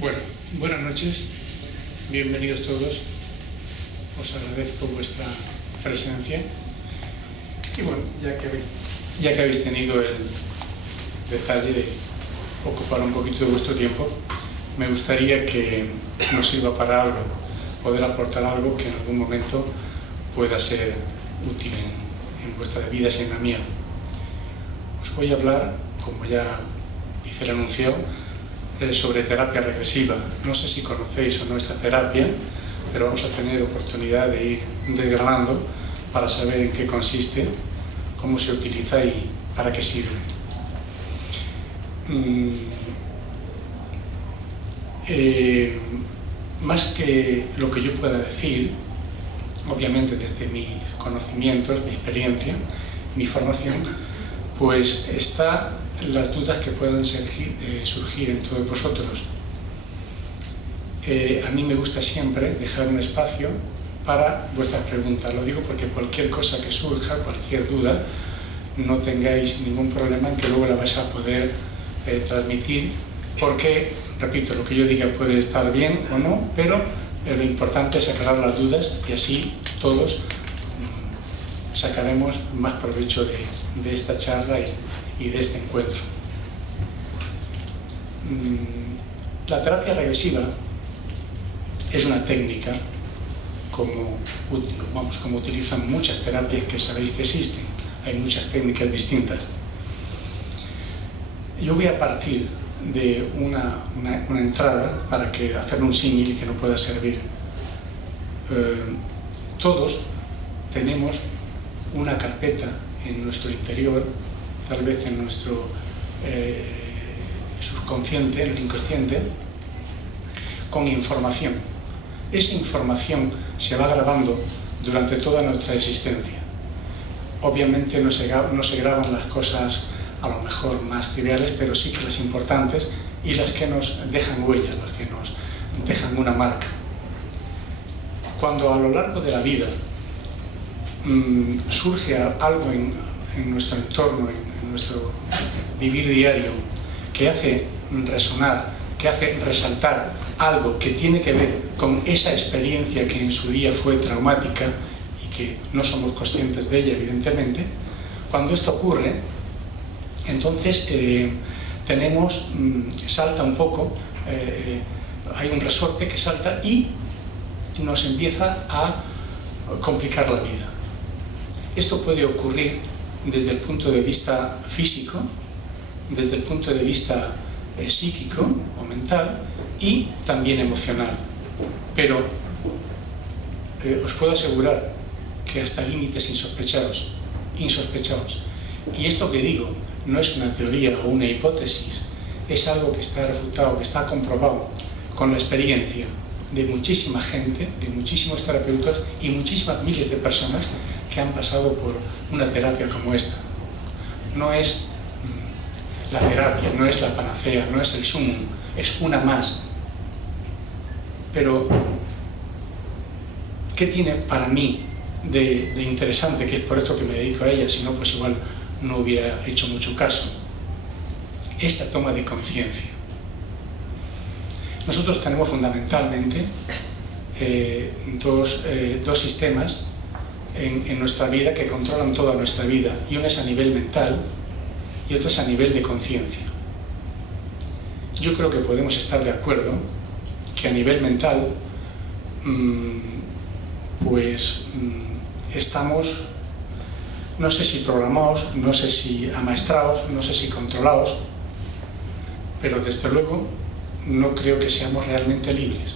Bueno, buenas noches, bienvenidos todos, os agradezco vuestra presencia y bueno, ya que habéis tenido el detalle de ocupar un poquito de vuestro tiempo, me gustaría que nos sirva para algo, poder aportar algo que en algún momento pueda ser útil en vuestra vida y en la mía. Os voy a hablar, como ya dice el anuncio, sobre terapia regresiva. No sé si conocéis o no esta terapia, pero vamos a tener oportunidad de ir desgranando para saber en qué consiste, cómo se utiliza y para qué sirve. Más que lo que yo pueda decir, obviamente desde mis conocimientos, mi experiencia, mi formación, pues está las dudas que puedan surgir en todos vosotros. A mí me gusta siempre dejar un espacio para vuestras preguntas. Lo digo porque cualquier cosa que surja, cualquier duda, no tengáis ningún problema en que luego la vais a poder transmitir, porque, repito, lo que yo diga puede estar bien o no, pero lo importante es aclarar las dudas y así todos sacaremos más provecho de esta charla y de este encuentro. La terapia regresiva es una técnica como utilizan muchas terapias que sabéis que existen. Hay muchas técnicas distintas. Yo voy a partir de una entrada para hacer un símil que nos pueda servir. Todos tenemos una carpeta en nuestro interior, tal vez en nuestro subconsciente, en el inconsciente, con información. Esa información se va grabando durante toda nuestra existencia. Obviamente no se graban las cosas a lo mejor más triviales, pero sí que las importantes y las que nos dejan huellas, las que nos dejan una marca. Cuando a lo largo de la vida surge algo en nuestro entorno, en nuestro vivir diario, que hace resonar, que hace resaltar algo que tiene que ver con esa experiencia que en su día fue traumática y que no somos conscientes de ella, evidentemente, cuando esto ocurre, entonces salta un poco, hay un resorte que salta y nos empieza a complicar la vida. Esto puede ocurrir desde el punto de vista físico, desde el punto de vista psíquico o mental y también emocional. Pero os puedo asegurar que hasta límites insospechados. Y esto que digo no es una teoría o una hipótesis, es algo que está refutado, que está comprobado con la experiencia de muchísima gente, de muchísimos terapeutas y muchísimas miles de personas que han pasado por una terapia como esta. No es la terapia, no es la panacea, no es el sumum, es una más. Pero, ¿qué tiene para mí de interesante? Que es por esto que me dedico a ella, si no, pues igual no hubiera hecho mucho caso. Es la toma de conciencia. Nosotros tenemos fundamentalmente dos sistemas en nuestra vida que controlan toda nuestra vida, y uno es a nivel mental y otro es a nivel de conciencia. Yo creo que podemos estar de acuerdo que a nivel mental estamos, no sé si programados, no sé si amaestrados, no sé si controlados, pero desde luego no creo que seamos realmente libres.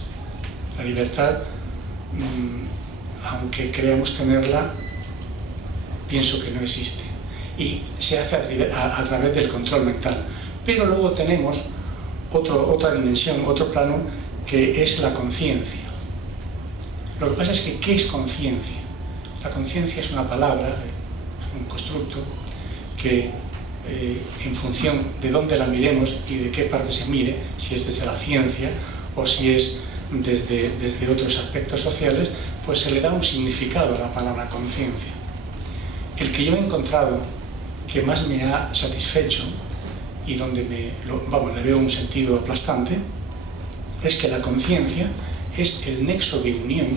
La libertad, aunque creamos tenerla, pienso que no existe y se hace a través del control mental. Pero luego tenemos otra dimensión, otro plano, que es la conciencia. Lo que pasa es que, ¿qué es conciencia? La conciencia es una palabra, un constructo, que en función de dónde la miremos y de qué parte se mire, si es desde la ciencia o si es desde otros aspectos sociales, pues se le da un significado a la palabra conciencia. El que yo he encontrado que más me ha satisfecho y donde le veo un sentido aplastante es que la conciencia es el nexo de unión,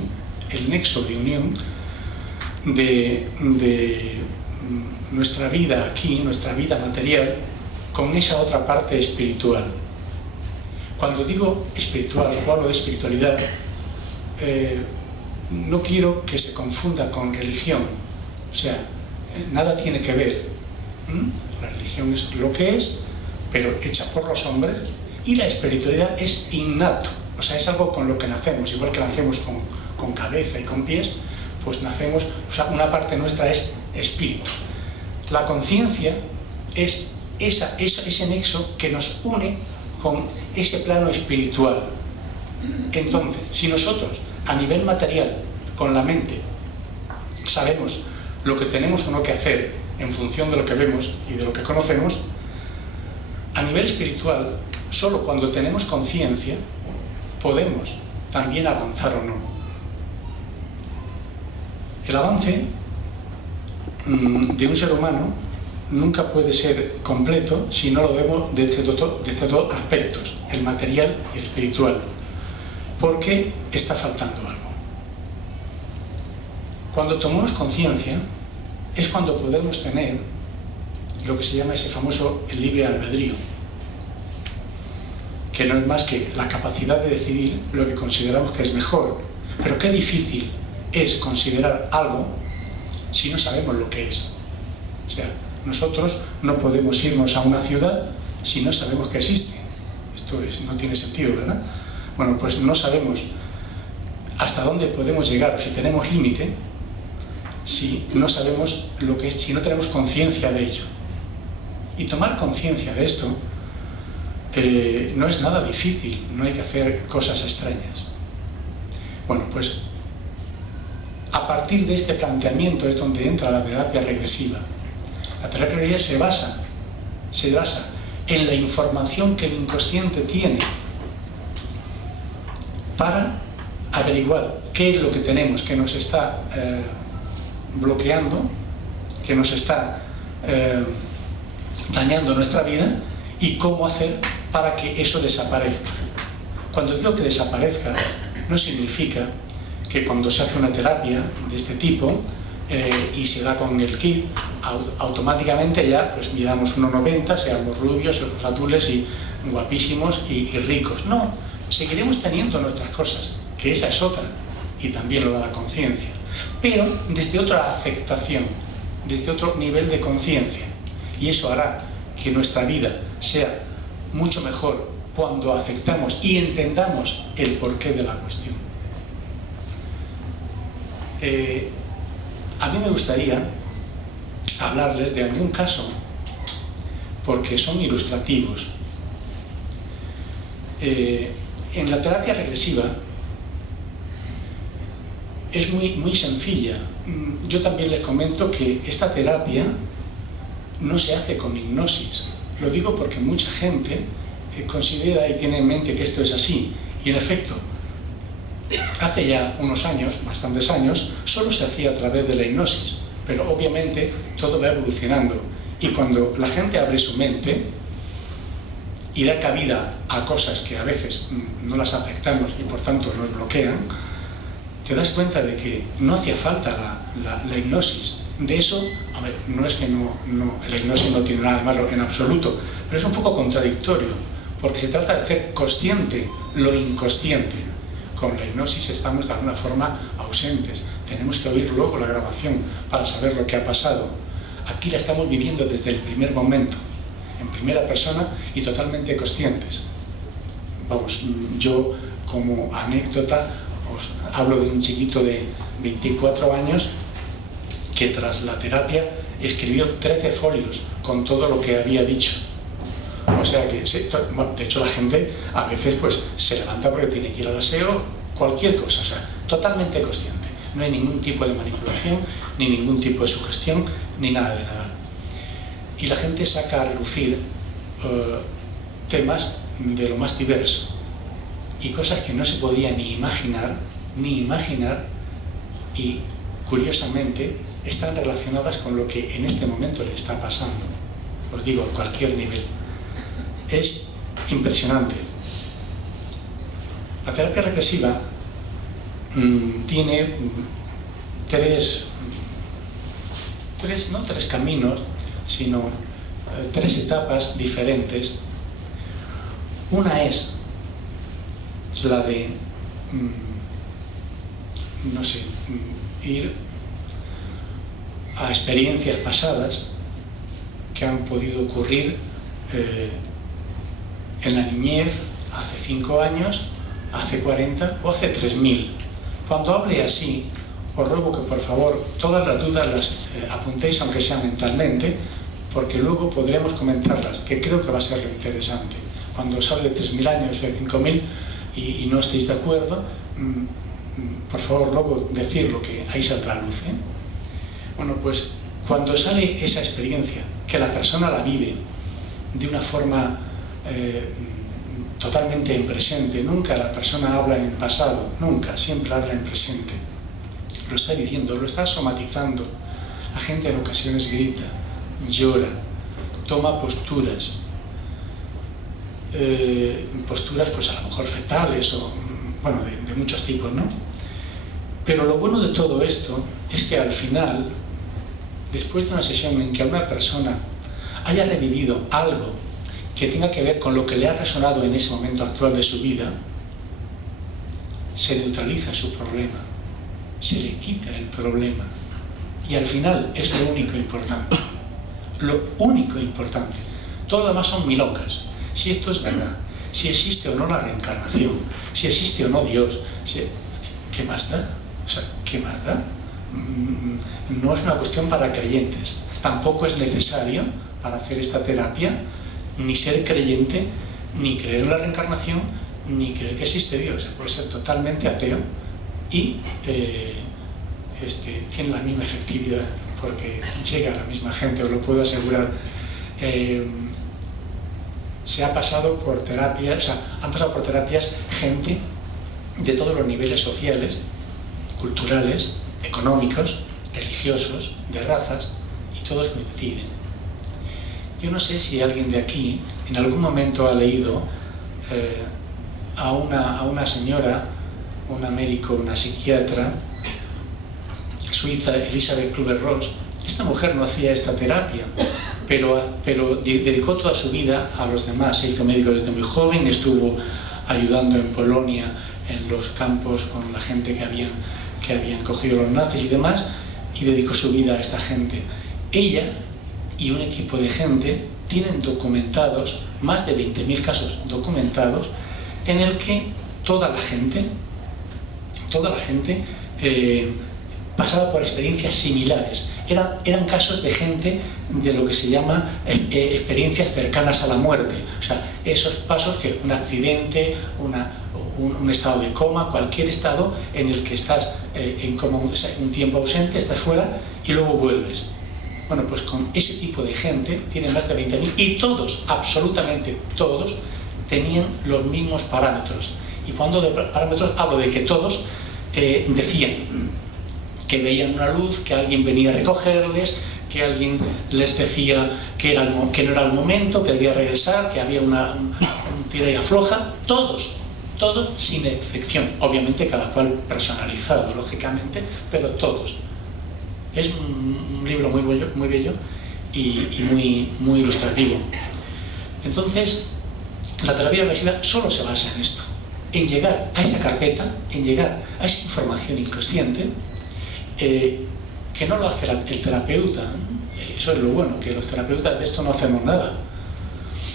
de nuestra vida aquí, nuestra vida material, con esa otra parte espiritual. Cuando digo espiritual, o hablo de espiritualidad, no quiero que se confunda con religión. O sea, nada tiene que ver. La religión es lo que es, pero hecha por los hombres, y la espiritualidad es innato. O sea, es algo con lo que nacemos, igual que nacemos con cabeza y con pies, pues nacemos, o sea, una parte nuestra es espíritu. La conciencia es ese nexo que nos une con ese plano espiritual. Entonces, si nosotros, a nivel material, con la mente, sabemos lo que tenemos o no que hacer en función de lo que vemos y de lo que conocemos, a nivel espiritual, solo cuando tenemos conciencia, podemos también avanzar o no. El avance de un ser humano nunca puede ser completo si no lo vemos desde dos aspectos, el material y el espiritual, porque está faltando algo. Cuando tomamos conciencia es cuando podemos tener lo que se llama ese famoso el libre albedrío, que no es más que la capacidad de decidir lo que consideramos que es mejor. Pero qué difícil es considerar algo si no sabemos lo que es. O sea, nosotros no podemos irnos a una ciudad si no sabemos que existe. Esto no tiene sentido, ¿verdad? Bueno, pues no sabemos hasta dónde podemos llegar o si tenemos límite si no sabemos lo que es, si no tenemos conciencia de ello. Y tomar conciencia de esto no es nada difícil, no hay que hacer cosas extrañas. Bueno, pues a partir de este planteamiento es donde entra la terapia regresiva. La terapia regresiva se basa en la información que el inconsciente tiene para averiguar qué es lo que tenemos que nos está bloqueando, que nos está dañando nuestra vida, y cómo hacer para que eso desaparezca. Cuando digo que desaparezca, no significa que cuando se hace una terapia de este tipo y se da con el kit, automáticamente ya pues midamos 1,90, seamos rubios, ojos azules y guapísimos y ricos. No, seguiremos teniendo nuestras cosas, que esa es otra, y también lo da la conciencia, pero desde otra aceptación, desde otro nivel de conciencia, y eso hará que nuestra vida sea mucho mejor cuando aceptamos y entendamos el porqué de la cuestión. A mí me gustaría hablarles de algún caso, porque son ilustrativos. En la terapia regresiva es muy sencilla. Yo también les comento que esta terapia no se hace con hipnosis. Lo digo porque mucha gente considera y tiene en mente que esto es así. Y en efecto, hace ya unos años, bastantes años, solo se hacía a través de la hipnosis. Pero obviamente todo va evolucionando. Y cuando la gente abre su mente y da cabida a cosas que a veces no las aceptamos y por tanto nos bloquean, te das cuenta de que no hacía falta la hipnosis. De eso, a ver, no es que la hipnosis no tiene nada de malo en absoluto, pero es un poco contradictorio, porque se trata de hacer consciente lo inconsciente. Con la hipnosis estamos de alguna forma ausentes, tenemos que oír luego la grabación para saber lo que ha pasado. Aquí la estamos viviendo desde el primer momento, en primera persona y totalmente conscientes. Vamos, yo como anécdota os hablo de un chiquito de 24 años que tras la terapia escribió 13 folios con todo lo que había dicho. O sea que, de hecho la gente a veces pues se levanta porque tiene que ir al aseo, cualquier cosa, o sea, totalmente consciente. No hay ningún tipo de manipulación, ni ningún tipo de sugestión, ni nada de nada. Y la gente saca a relucir temas de lo más diverso y cosas que no se podía ni imaginar, y curiosamente están relacionadas con lo que en este momento le está pasando. Os digo, a cualquier nivel. Es impresionante. La terapia regresiva tiene no tres caminos, sino tres etapas diferentes. Una es la de, no sé, ir a experiencias pasadas que han podido ocurrir en la niñez, hace 5 años, hace 40 o hace 3000. Cuando hable así, os ruego que por favor todas las dudas las apuntéis, aunque sea mentalmente, porque luego podremos comentarlas, que creo que va a ser lo interesante. Cuando os hable de 3000 años o de 5000 y no estéis de acuerdo, por favor luego decirlo, que ahí saldrá la luz, ¿eh? Bueno, pues cuando sale esa experiencia, que la persona la vive de una forma totalmente en presente, nunca la persona habla en pasado, nunca, siempre habla en presente, lo está viviendo, lo está somatizando. La gente en ocasiones grita, llora, toma posturas, pues a lo mejor fetales o, bueno, de muchos tipos, ¿no? Pero lo bueno de todo esto es que al final, después de una sesión en que una persona haya revivido algo que tenga que ver con lo que le ha resonado en ese momento actual de su vida, se neutraliza su problema, se le quita el problema, y al final es lo único importante. Lo único importante. Todo lo demás son milongas. Si esto es verdad, si existe o no la reencarnación, si existe o no Dios, ¿qué más da? O sea, ¿qué más da? No es una cuestión para creyentes. Tampoco es necesario, para hacer esta terapia, ni ser creyente, ni creer en la reencarnación, ni creer que existe Dios. Se puede ser totalmente ateo y tiene la misma efectividad, porque llega a la misma gente, os lo puedo asegurar. Se ha pasado por terapias, o sea, han pasado por terapias gente de todos los niveles sociales, culturales, económicos, religiosos, de razas, y todos coinciden. Yo no sé si alguien de aquí en algún momento ha leído a una señora, una médico, una psiquiatra suiza, Elisabeth Kübler-Ross. Esta mujer no hacía esta terapia, pero dedicó toda su vida a los demás. Se hizo médico desde muy joven, estuvo ayudando en Polonia en los campos con la gente que habían cogido los nazis y demás, y dedicó su vida a esta gente. Ella y un equipo de gente tienen documentados más de 20.000 casos documentados en el que toda la gente pasaba por experiencias similares. Eran casos de gente de lo que se llama experiencias cercanas a la muerte. O sea, esos pasos que un accidente, un estado de coma, cualquier estado en el que estás en coma un tiempo ausente, estás fuera y luego vuelves. Bueno, pues con ese tipo de gente, tiene más de 20.000, y todos, absolutamente todos, tenían los mismos parámetros. Y cuando de parámetros hablo de que todos decían que veían una luz, que alguien venía a recogerles, que alguien les decía que no era el momento, que debía regresar, que había un tira y afloja. Todos sin excepción, obviamente cada cual personalizado, lógicamente, pero todos. Es un libro muy bello y muy ilustrativo. Entonces, la terapia regresiva solo se basa en esto, en llegar a esa carpeta, en llegar a esa información inconsciente, que no lo hace el terapeuta. Eso es lo bueno, que los terapeutas de esto no hacemos nada.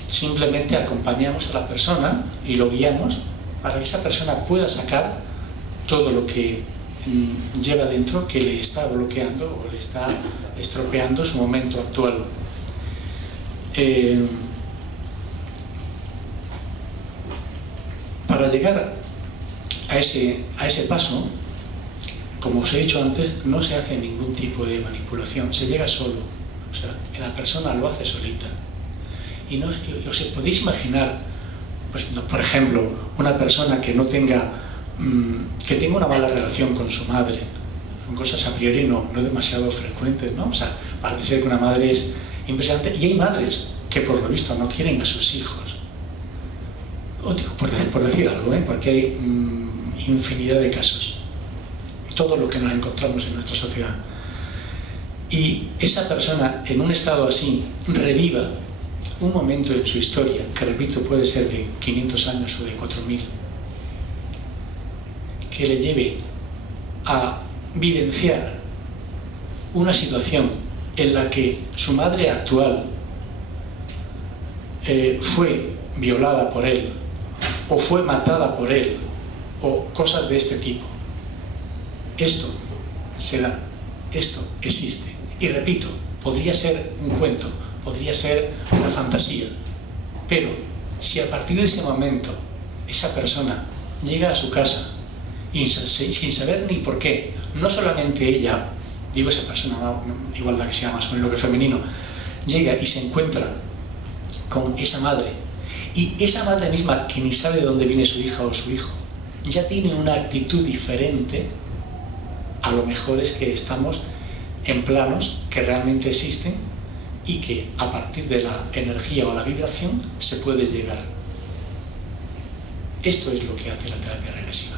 Simplemente acompañamos a la persona y lo guiamos para que esa persona pueda sacar todo lo que lleva dentro, que le está bloqueando o le está estropeando su momento actual. Para llegar a ese paso, como os he dicho antes, no se hace ningún tipo de manipulación, se llega solo. O sea, la persona lo hace solita. Y no, os podéis imaginar, pues, por ejemplo, una persona que no tenga, que tenga una mala relación con su madre. Son cosas a priori no demasiado frecuentes, ¿no? O sea, parece ser que una madre es impresionante, y hay madres que por lo visto no quieren a sus hijos. Os digo por decir algo, porque hay infinidad de casos, todo lo que nos encontramos en nuestra sociedad, y esa persona en un estado así reviva un momento en su historia, que repito, puede ser de 500 años o de 4000, que le lleve a vivenciar una situación en la que su madre actual fue violada por él, o fue matada por él, o cosas de este tipo. Esto se da, esto existe. Y repito, podría ser un cuento, podría ser una fantasía, pero si a partir de ese momento esa persona llega a su casa y sin saber ni por qué, no solamente ella, digo esa persona, igual la que sea masculino que femenino, llega y se encuentra con esa madre, y esa madre misma, que ni sabe de dónde viene su hija o su hijo, ya tiene una actitud diferente, a lo mejor es que estamos en planos que realmente existen y que a partir de la energía o la vibración se puede llegar. Esto es lo que hace la terapia regresiva.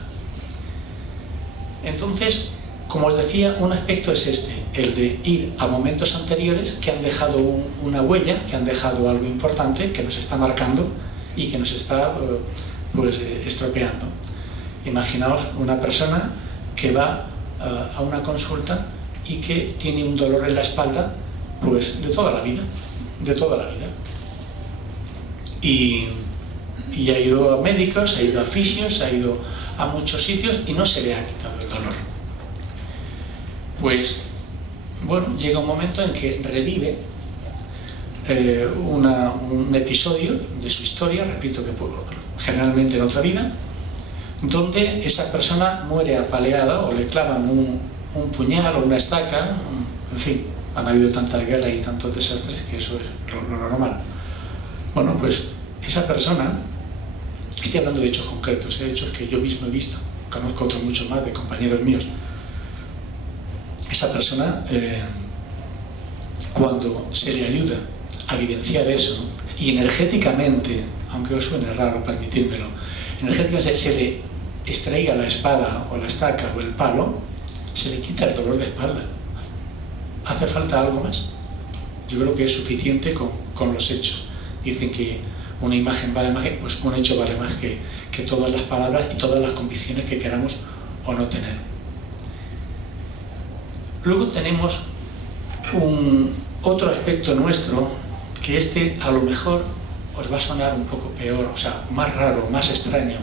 Entonces, como os decía, un aspecto es este, el de ir a momentos anteriores que han dejado una huella, que han dejado algo importante, que nos está marcando y que nos está estropeando. Imaginaos una persona que va a una consulta y que tiene un dolor en la espalda, pues de toda la vida, y ha ido a médicos, ha ido a fisios, ha ido a muchos sitios y no se le ha quitado el dolor. Pues bueno, llega un momento en que revive un episodio de su historia, repito que generalmente en otra vida, donde esa persona muere apaleada o le clavan un puñal o una estaca, en fin, han habido tanta guerra y tantos desastres que eso es lo normal. Bueno, pues esa persona, estoy hablando de hechos concretos, hechos que yo mismo he visto, conozco otros muchos más de compañeros míos. Esa persona, cuando se le ayuda a vivenciar eso, y energéticamente, aunque os suene raro permitírmelo, energéticamente se le extraiga la espada o la estaca o el palo, se le quita el dolor de espalda. ¿Hace falta algo más? Yo creo que es suficiente con los hechos. Dicen que una imagen vale más, pues un hecho vale más que todas las palabras y todas las convicciones que queramos o no tener. Luego tenemos otro aspecto nuestro, que a lo mejor os va a sonar un poco peor, o sea, más raro, más extraño,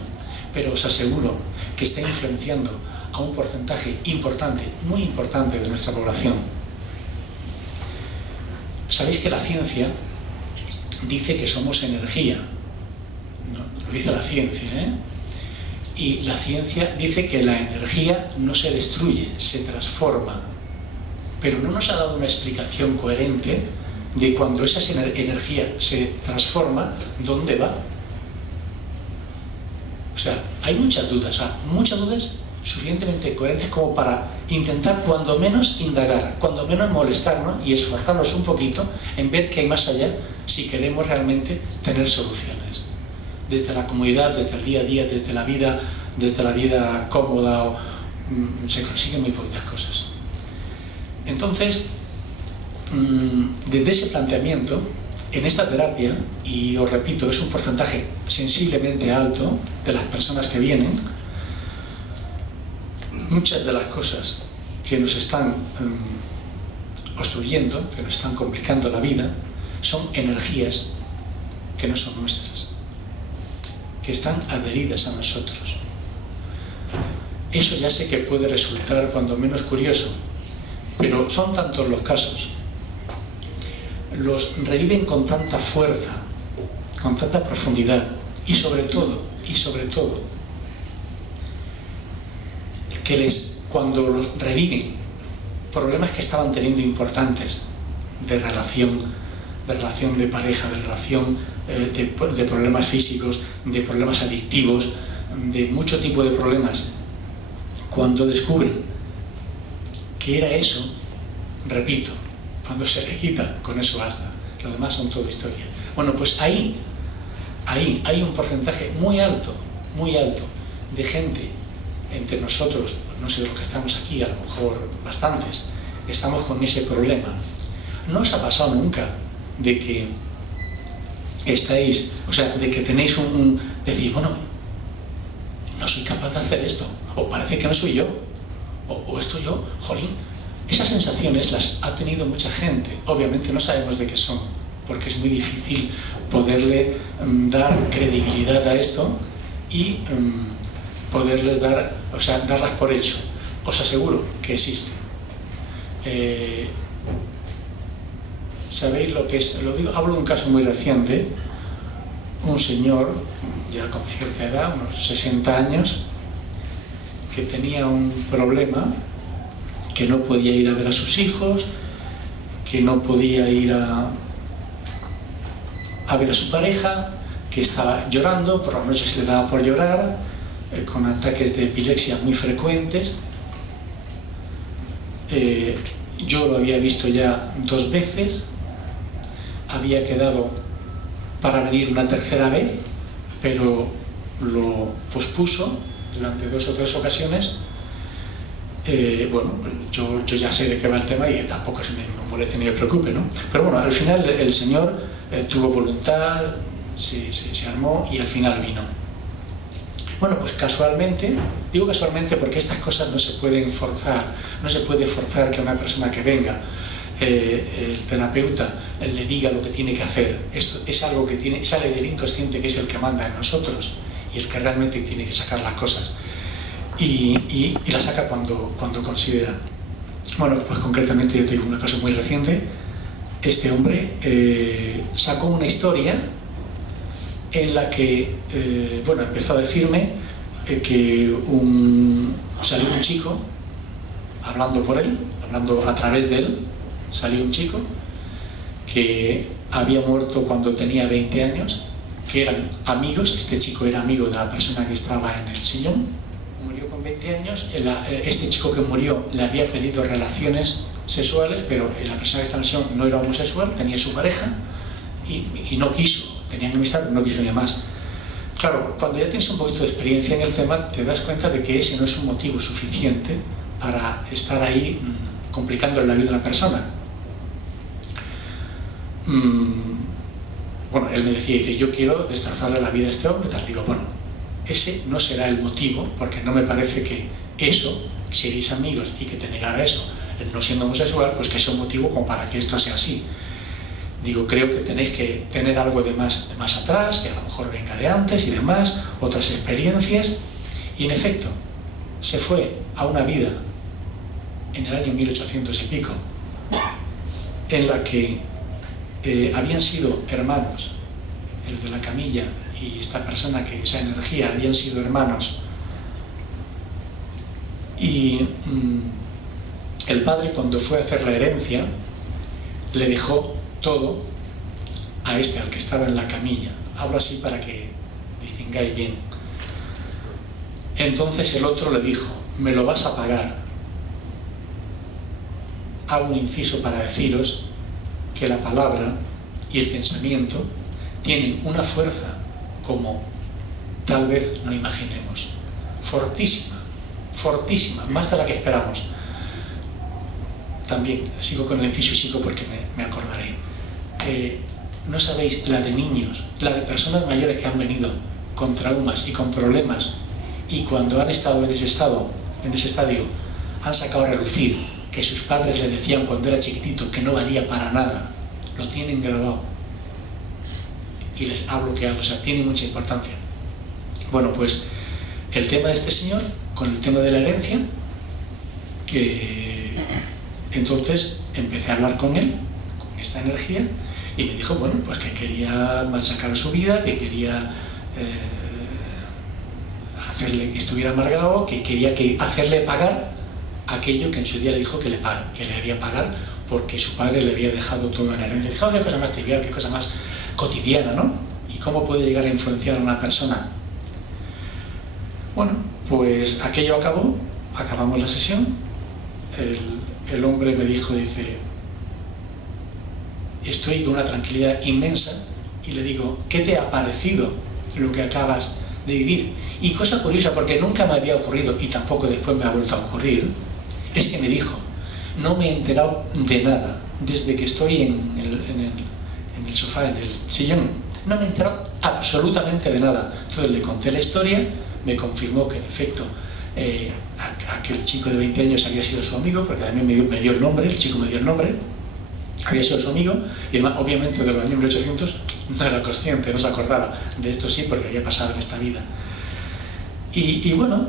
pero os aseguro que está influenciando a un porcentaje importante, muy importante de nuestra población. Sabéis que la ciencia dice que somos energía, ¿no? Lo dice la ciencia, y la ciencia dice que la energía no se destruye, se transforma, pero no nos ha dado una explicación coherente de cuando esa energía se transforma, ¿dónde va? O sea, hay muchas dudas suficientemente coherentes como para intentar cuando menos indagar, cuando menos molestarnos y esforzarnos un poquito en ver qué hay más allá si queremos realmente tener soluciones. Desde la comodidad, desde el día a día, desde la vida cómoda, se consiguen muy poquitas cosas. Entonces, desde ese planteamiento, en esta terapia, y os repito, es un porcentaje sensiblemente alto de las personas que vienen, muchas de las cosas que nos están obstruyendo, que nos están complicando la vida, son energías que no son nuestras, que están adheridas a nosotros. Eso ya sé que puede resultar cuando menos curioso, pero son tantos los casos, los reviven con tanta fuerza, con tanta profundidad, y sobre todo, que cuando los reviven problemas que estaban teniendo importantes de relación de pareja, de relación de problemas físicos, de problemas adictivos, de mucho tipo de problemas, cuando descubren que era eso, repito, cuando se le quita, con eso basta, lo demás son todo historia. Bueno, pues ahí ahí hay un porcentaje muy alto de gente entre nosotros, no sé de los que estamos aquí, a lo mejor bastantes, que estamos con ese problema. ¿No os ha pasado nunca de que estáis, o sea, de que tenéis decir, bueno, no soy capaz de hacer esto, o parece que no soy yo, o esto yo, jolín? Esas sensaciones las ha tenido mucha gente. Obviamente no sabemos de qué son, porque es muy difícil poderle dar credibilidad a esto y poderles dar, o sea, darlas por hecho. Os aseguro que existen. ¿Sabéis lo que es? Lo digo, hablo de un caso muy reciente. Un señor, ya con cierta edad, unos 60 años, que tenía un problema, que no podía ir a ver a sus hijos, que no podía ir a ver a su pareja, que estaba llorando, por la noche se le daba por llorar, con ataques de epilepsia muy frecuentes. Yo lo había visto ya 2 veces, había quedado para venir una tercera vez, pero lo pospuso durante 2 o 3 ocasiones. Bueno, yo ya sé de qué va el tema y tampoco se me moleste ni me preocupe, ¿no? Pero bueno, al final el señor tuvo voluntad, se armó y al final vino. Bueno, pues casualmente, digo casualmente porque estas cosas no se pueden forzar, no se puede forzar que una persona que venga, el terapeuta, le diga lo que tiene que hacer. Esto es algo que sale del inconsciente, que es el que manda en nosotros y el que realmente tiene que sacar las cosas. Y la saca cuando considera. Bueno, pues concretamente yo te digo una cosa muy reciente. Este hombre sacó una historia en la que, bueno, empezó a decirme que salió un chico hablando por él, hablando a través de él, salió un chico que había muerto cuando tenía 20 años, que eran amigos. Este chico era amigo de la persona que estaba en el sillón. Murió con 20 años, este chico que murió le había pedido relaciones sexuales, pero la persona que estaba en el sillón no era homosexual, tenía su pareja y no quiso, tenía amistad, pero no quiso ya más. Claro, cuando ya tienes un poquito de experiencia en el tema, te das cuenta de que ese no es un motivo suficiente para estar ahí complicándole la vida a la persona. Bueno, él me decía, dice, yo quiero destrozarle la vida a este hombre, tal. Digo, bueno, ese no será el motivo, porque no me parece que eso, si eres amigos y que te negara eso, no siendo homosexual, pues que sea un motivo como para que esto sea así. Digo, creo que tenéis que tener algo de más atrás, que a lo mejor venga de antes y demás, otras experiencias. Y en efecto, se fue a una vida en el año 1800 y pico, en la que habían sido hermanos, el de la camilla y esta persona, que esa energía, habían sido hermanos. Y el padre, cuando fue a hacer la herencia, le dejó todo a este, al que estaba en la camilla. Hablo así para que distingáis bien. Entonces el otro le dijo, me lo vas a pagar. Hago un inciso para deciros que la palabra y el pensamiento tienen una fuerza como tal vez no imaginemos. Fortísima, fortísima, más de la que esperamos. También sigo con el inciso y sigo porque me acordaré. No sabéis la de niños, la de personas mayores que han venido con traumas y con problemas, y cuando han estado en ese estadio, han sacado a relucir que sus padres le decían cuando era chiquitito que no valía para nada. Lo tienen grabado y les ha bloqueado, o sea, tiene mucha importancia. Bueno, pues el tema de este señor con el tema de la herencia, entonces empecé a hablar con él, con esta energía, y me dijo, bueno, pues que quería machacar su vida, que quería hacerle que estuviera amargado, que quería hacerle pagar aquello que en su día le dijo que le debía pagar, porque su padre le había dejado todo en la herencia. Dijo, qué cosa más trivial, qué cosa más cotidiana, ¿no? ¿Y cómo puede llegar a influenciar a una persona? Bueno, pues aquello acabó, acabamos la sesión. El hombre me dijo, dice, estoy con una tranquilidad inmensa y le digo, ¿qué te ha parecido lo que acabas de vivir? Y cosa curiosa, porque nunca me había ocurrido, y tampoco después me ha vuelto a ocurrir, es que me dijo, no me he enterado de nada desde que estoy en el sofá, en el sillón. No me he enterado absolutamente de nada. Entonces le conté la historia, me confirmó que en efecto aquel chico de 20 años había sido su amigo, porque también me dio el nombre, el chico me dio el nombre, había sido su amigo, y además obviamente de los años 1800 no era consciente, no se acordaba de esto, sí, porque había pasado en esta vida. Y bueno,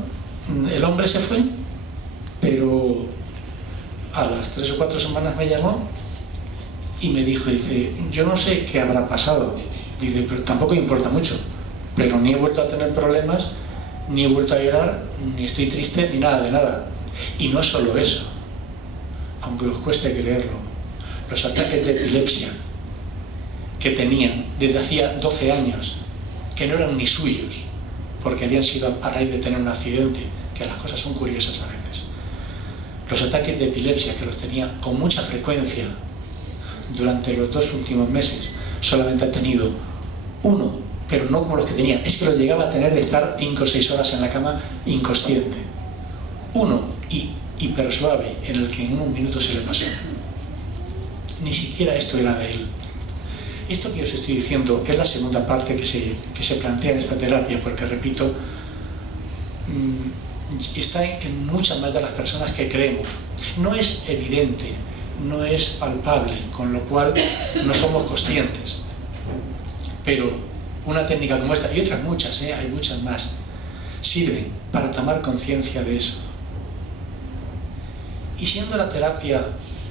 el hombre se fue, pero a las 3 o 4 semanas me llamó y me dijo, dice, yo no sé qué habrá pasado, dice, pero tampoco me importa mucho, pero ni he vuelto a tener problemas, ni he vuelto a llorar, ni estoy triste, ni nada de nada. Y no solo eso, aunque os cueste creerlo, los ataques de epilepsia que tenían desde hacía 12 años, que no eran ni suyos, porque habían sido a raíz de tener un accidente, que las cosas son curiosas a veces. Los ataques de epilepsia que los tenía con mucha frecuencia durante los 2 últimos meses, solamente ha tenido uno, pero no como los que tenía, es que lo llegaba a tener de estar 5 o 6 horas en la cama inconsciente. Uno, y hiper suave, en el que en un minuto se le pasó. Ni siquiera esto era de él. Esto que os estoy diciendo es la segunda parte que se plantea en esta terapia, porque repito, está en muchas más de las personas que creemos. No es evidente, no es palpable, con lo cual no somos conscientes. Pero una técnica como esta, y otras muchas, hay muchas más, sirven para tomar conciencia de eso. Y siendo la terapia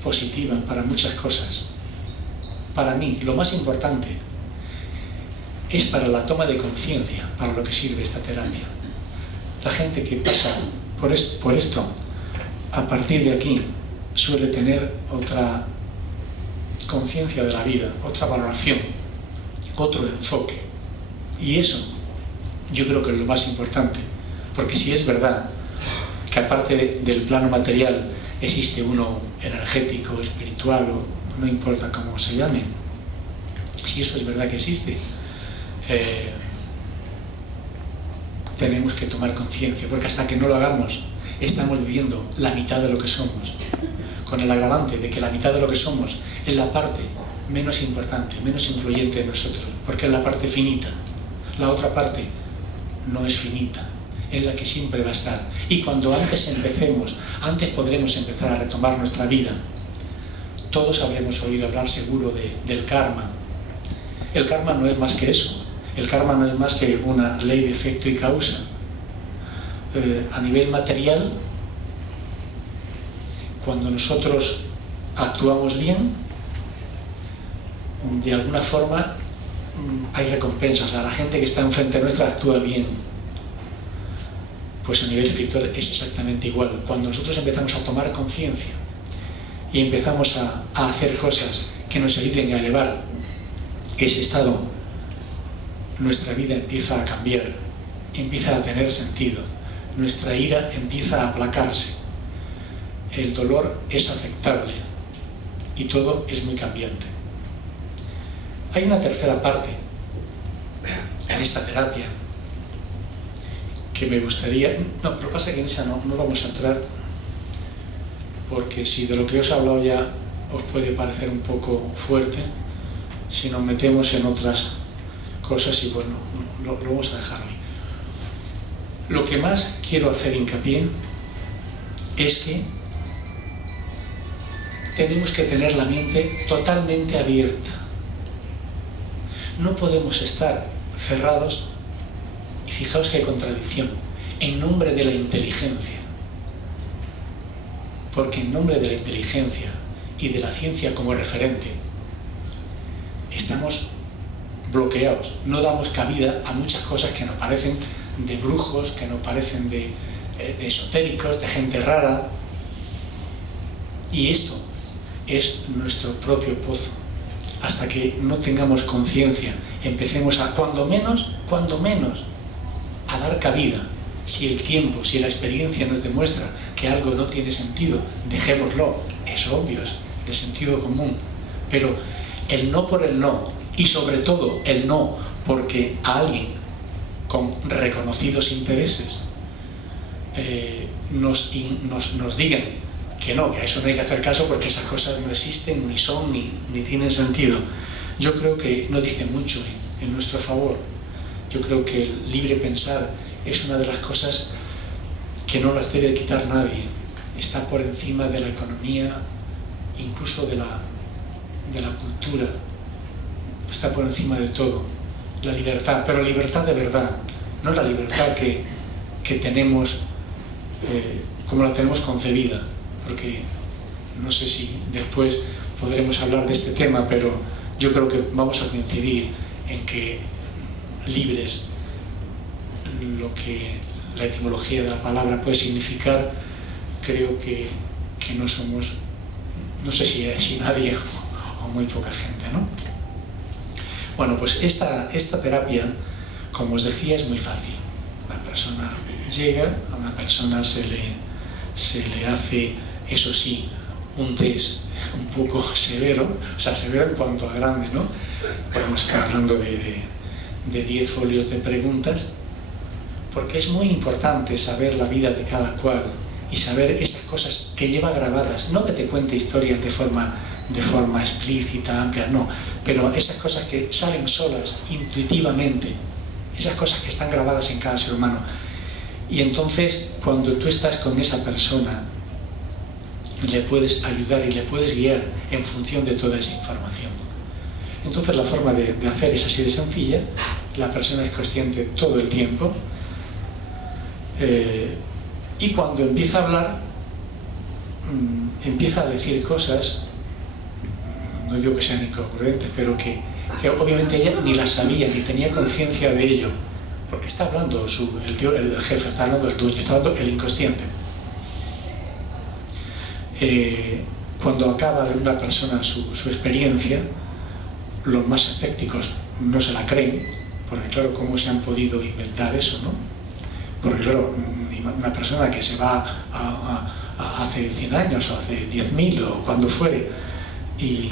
positiva para muchas cosas, para mí lo más importante es para la toma de conciencia, para lo que sirve esta terapia. La gente que pasa por esto, a partir de aquí, suele tener otra conciencia de la vida, otra valoración, otro enfoque. Y eso yo creo que es lo más importante, porque si es verdad que aparte del plano material existe uno energético, espiritual, o no importa cómo se llame, si eso es verdad que existe, tenemos que tomar conciencia, porque hasta que no lo hagamos estamos viviendo la mitad de lo que somos, con el agravante de que la mitad de lo que somos es la parte menos importante, menos influyente de nosotros, porque es la parte finita. La otra parte no es finita, es la que siempre va a estar. Y cuando antes podremos empezar a retomar nuestra vida. Todos habremos oído hablar seguro del karma. El karma no es más que eso. El karma no es más que una ley de efecto y causa. A nivel material, cuando nosotros actuamos bien, de alguna forma hay recompensas. A la gente que está enfrente nuestra actúa bien. Pues a nivel espiritual es exactamente igual. Cuando nosotros empezamos a tomar conciencia y empezamos a hacer cosas que nos ayuden a elevar ese estado, nuestra vida empieza a cambiar, empieza a tener sentido, nuestra ira empieza a aplacarse, el dolor es aceptable y todo es muy cambiante. Hay una tercera parte en esta terapia que me gustaría... No, pero pasa que en esa no vamos a entrar, porque si de lo que os he hablado ya os puede parecer un poco fuerte, si nos metemos en otras cosas, y bueno, lo vamos a dejar hoy. Lo que más quiero hacer hincapié es que tenemos que tener la mente totalmente abierta. No podemos estar cerrados, y fijaos que hay contradicción, en nombre de la inteligencia. Porque en nombre de la inteligencia y de la ciencia como referente, estamos bloqueados, no damos cabida a muchas cosas que nos parecen de brujos, que nos parecen de esotéricos, de gente rara. Y esto es nuestro propio pozo. Hasta que no tengamos conciencia, empecemos a, cuando menos, a dar cabida. Si el tiempo, si la experiencia nos demuestra que algo no tiene sentido, dejémoslo. Es obvio, es de sentido común. Pero el no por el no y sobre todo el no porque a alguien con reconocidos intereses nos digan que no, que a eso no hay que hacer caso porque esas cosas no existen, ni son, ni tienen sentido. Yo creo que no dice mucho en nuestro favor. Yo creo que el libre pensar es una de las cosas que no las debe quitar nadie. Está por encima de la economía, incluso de la cultura. Está por encima de todo. La libertad, pero libertad de verdad, no la libertad que tenemos como la tenemos concebida, porque no sé si después podremos hablar de este tema, pero yo creo que vamos a coincidir en que libres, lo que la etimología de la palabra puede significar, creo que no somos, no sé si nadie o muy poca gente, ¿no? Bueno, pues esta terapia, como os decía, es muy fácil. Una persona llega, a una persona se le hace, eso sí, un test un poco severo, o sea, severo en cuanto a grande, ¿no? Podemos estar hablando de 10 folios de preguntas, porque es muy importante saber la vida de cada cual y saber esas cosas que lleva grabadas, no que te cuente historias de forma explícita, amplia, no, pero esas cosas que salen solas, intuitivamente, esas cosas que están grabadas en cada ser humano. Y entonces, cuando tú estás con esa persona, le puedes ayudar y le puedes guiar en función de toda esa información. Entonces, la forma de hacer es así de sencilla. La persona es consciente todo el tiempo, y cuando empieza a hablar, empieza a decir cosas, no digo que sean incongruentes, pero que obviamente ella ni las sabía, ni tenía conciencia de ello, porque está hablando el jefe, está hablando el dueño, está hablando el inconsciente. Cuando acaba de una persona su experiencia, los más escépticos no se la creen, porque claro, ¿cómo se han podido inventar eso, no? Porque claro, una persona que se va hace 100 años o hace 10.000 o cuando fuere y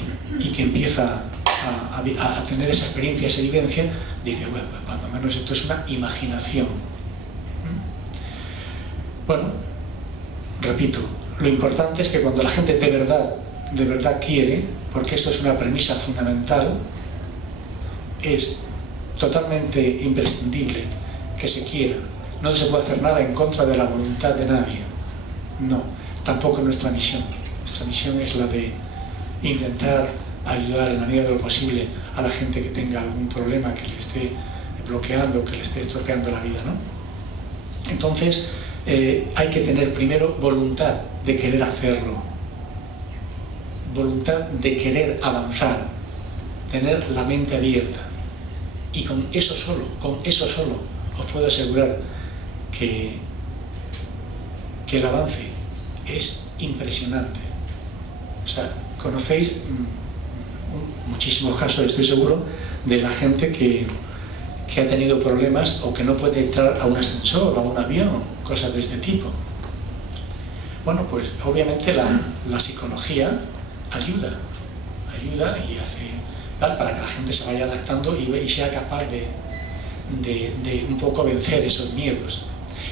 que empieza a tener esa experiencia, esa vivencia, dice, bueno, cuando menos esto es una imaginación. Bueno, repito, lo importante es que cuando la gente de verdad quiere, porque esto es una premisa fundamental, es totalmente imprescindible que se quiera. No se puede hacer nada en contra de la voluntad de nadie. No, tampoco es nuestra misión. Nuestra misión es la de intentar ayudar en la medida de lo posible a la gente que tenga algún problema que le esté bloqueando, que le esté estropeando la vida, ¿no? Entonces, hay que tener primero voluntad de querer hacerlo, voluntad de querer avanzar, tener la mente abierta. Y con eso solo os puedo asegurar que el avance es impresionante. O sea, conocéis muchísimos casos, estoy seguro, de la gente que ha tenido problemas o que no puede entrar a un ascensor o a un avión, cosas de este tipo. Bueno, pues obviamente la psicología ayuda y hace tal para que la gente se vaya adaptando y sea capaz de un poco vencer esos miedos.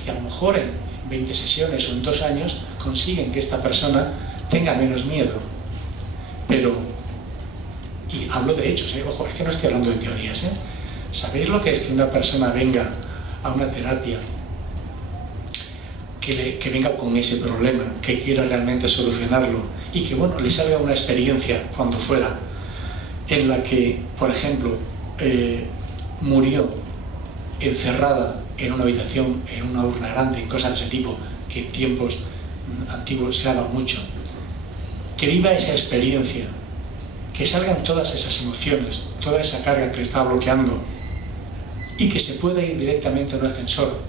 Y a lo mejor en 20 sesiones o en 2 años consiguen que esta persona tenga menos miedo. Pero, y hablo de hechos, ojo, es que no estoy hablando de teorías, ¿Sabéis lo que es que una persona venga a una terapia, que venga con ese problema, que quiera realmente solucionarlo y que, bueno, le salga una experiencia cuando fuera en la que, por ejemplo, murió encerrada en una habitación, en una urna grande, en cosas de ese tipo, que en tiempos antiguos se ha dado mucho, que viva esa experiencia, que salgan todas esas emociones, toda esa carga que le está bloqueando y que se pueda ir directamente a un ascensor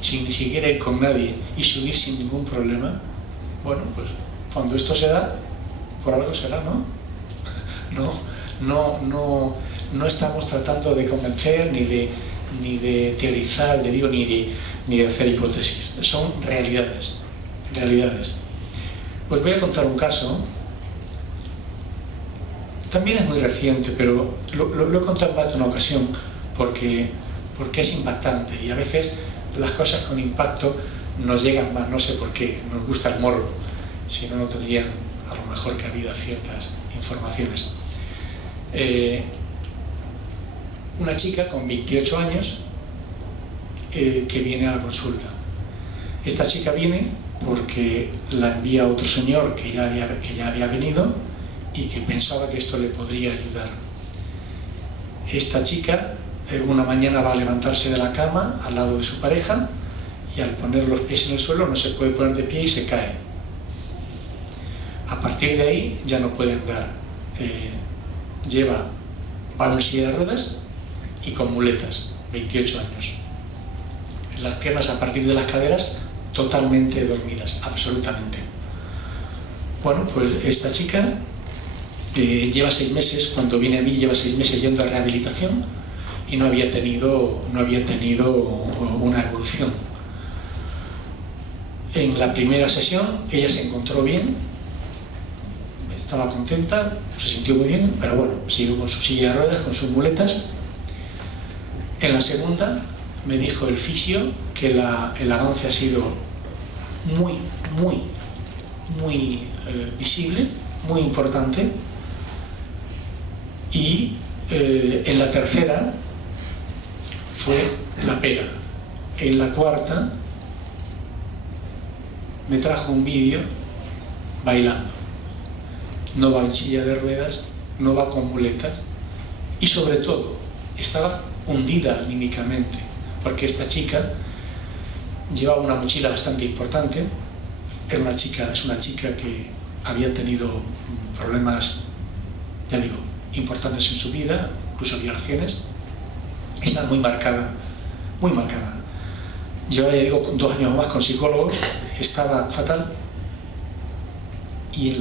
sin ni siquiera ir con nadie y subir sin ningún problema. Bueno, pues cuando esto se da, por algo será, ¿no? No estamos tratando de convencer ni de teorizar, ni de hacer hipótesis. Son realidades. Pues voy a contar un caso También es muy reciente, pero lo he contado en más de una ocasión porque es impactante y a veces las cosas con impacto nos llegan más, no sé por qué, nos gusta el morbo, si no, no tendrían a lo mejor cabida ciertas informaciones. Una chica con 28 años que viene a la consulta. Esta chica viene porque la envía otro señor que ya había venido y que pensaba que esto le podría ayudar. Esta chica una mañana va a levantarse de la cama al lado de su pareja y al poner los pies en el suelo no se puede poner de pie y se cae. A partir de ahí ya no puede andar. Va en silla de ruedas y con muletas, 28 años. Las piernas a partir de las caderas totalmente dormidas, absolutamente. Bueno, pues esta chica lleva 6 meses, cuando viene a mí lleva 6 meses yendo a rehabilitación y no había tenido una evolución. En la primera sesión ella se encontró bien, estaba contenta, se sintió muy bien, pero bueno, siguió con su silla de ruedas, con sus muletas. En la segunda me dijo el fisio que el avance ha sido muy visible, muy importante, y en la tercera fue la pera. En la cuarta me trajo un vídeo bailando. No va en silla de ruedas, no va con muletas y sobre todo estaba hundida anímicamente, porque esta chica llevaba una mochila bastante importante. Es una chica que había tenido problemas, ya digo, importantes en su vida, incluso violaciones. Estaba muy marcada. Llevaba, ya digo, 2 años más con psicólogos, estaba fatal. Y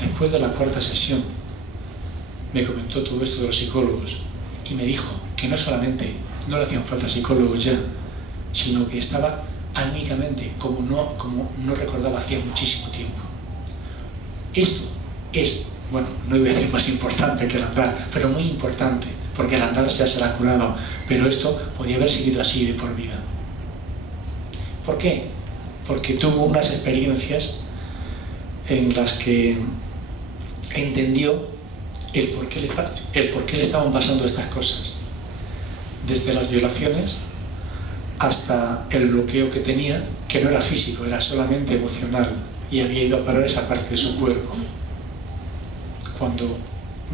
después de la cuarta sesión, me comentó todo esto de los psicólogos y me dijo que no solamente no le hacían falta psicólogos ya, sino que estaba anímicamente como no recordaba hacía muchísimo tiempo. Esto es, bueno, no iba a decir más importante que el andar, pero muy importante, porque el andar ya se le ha curado, pero esto podía haber seguido así de por vida. ¿Por qué? Porque tuvo unas experiencias en las que entendió el por qué le estaban pasando estas cosas, desde las violaciones hasta el bloqueo que tenía, que no era físico, era solamente emocional, y había ido a parar esa parte de su cuerpo. Cuando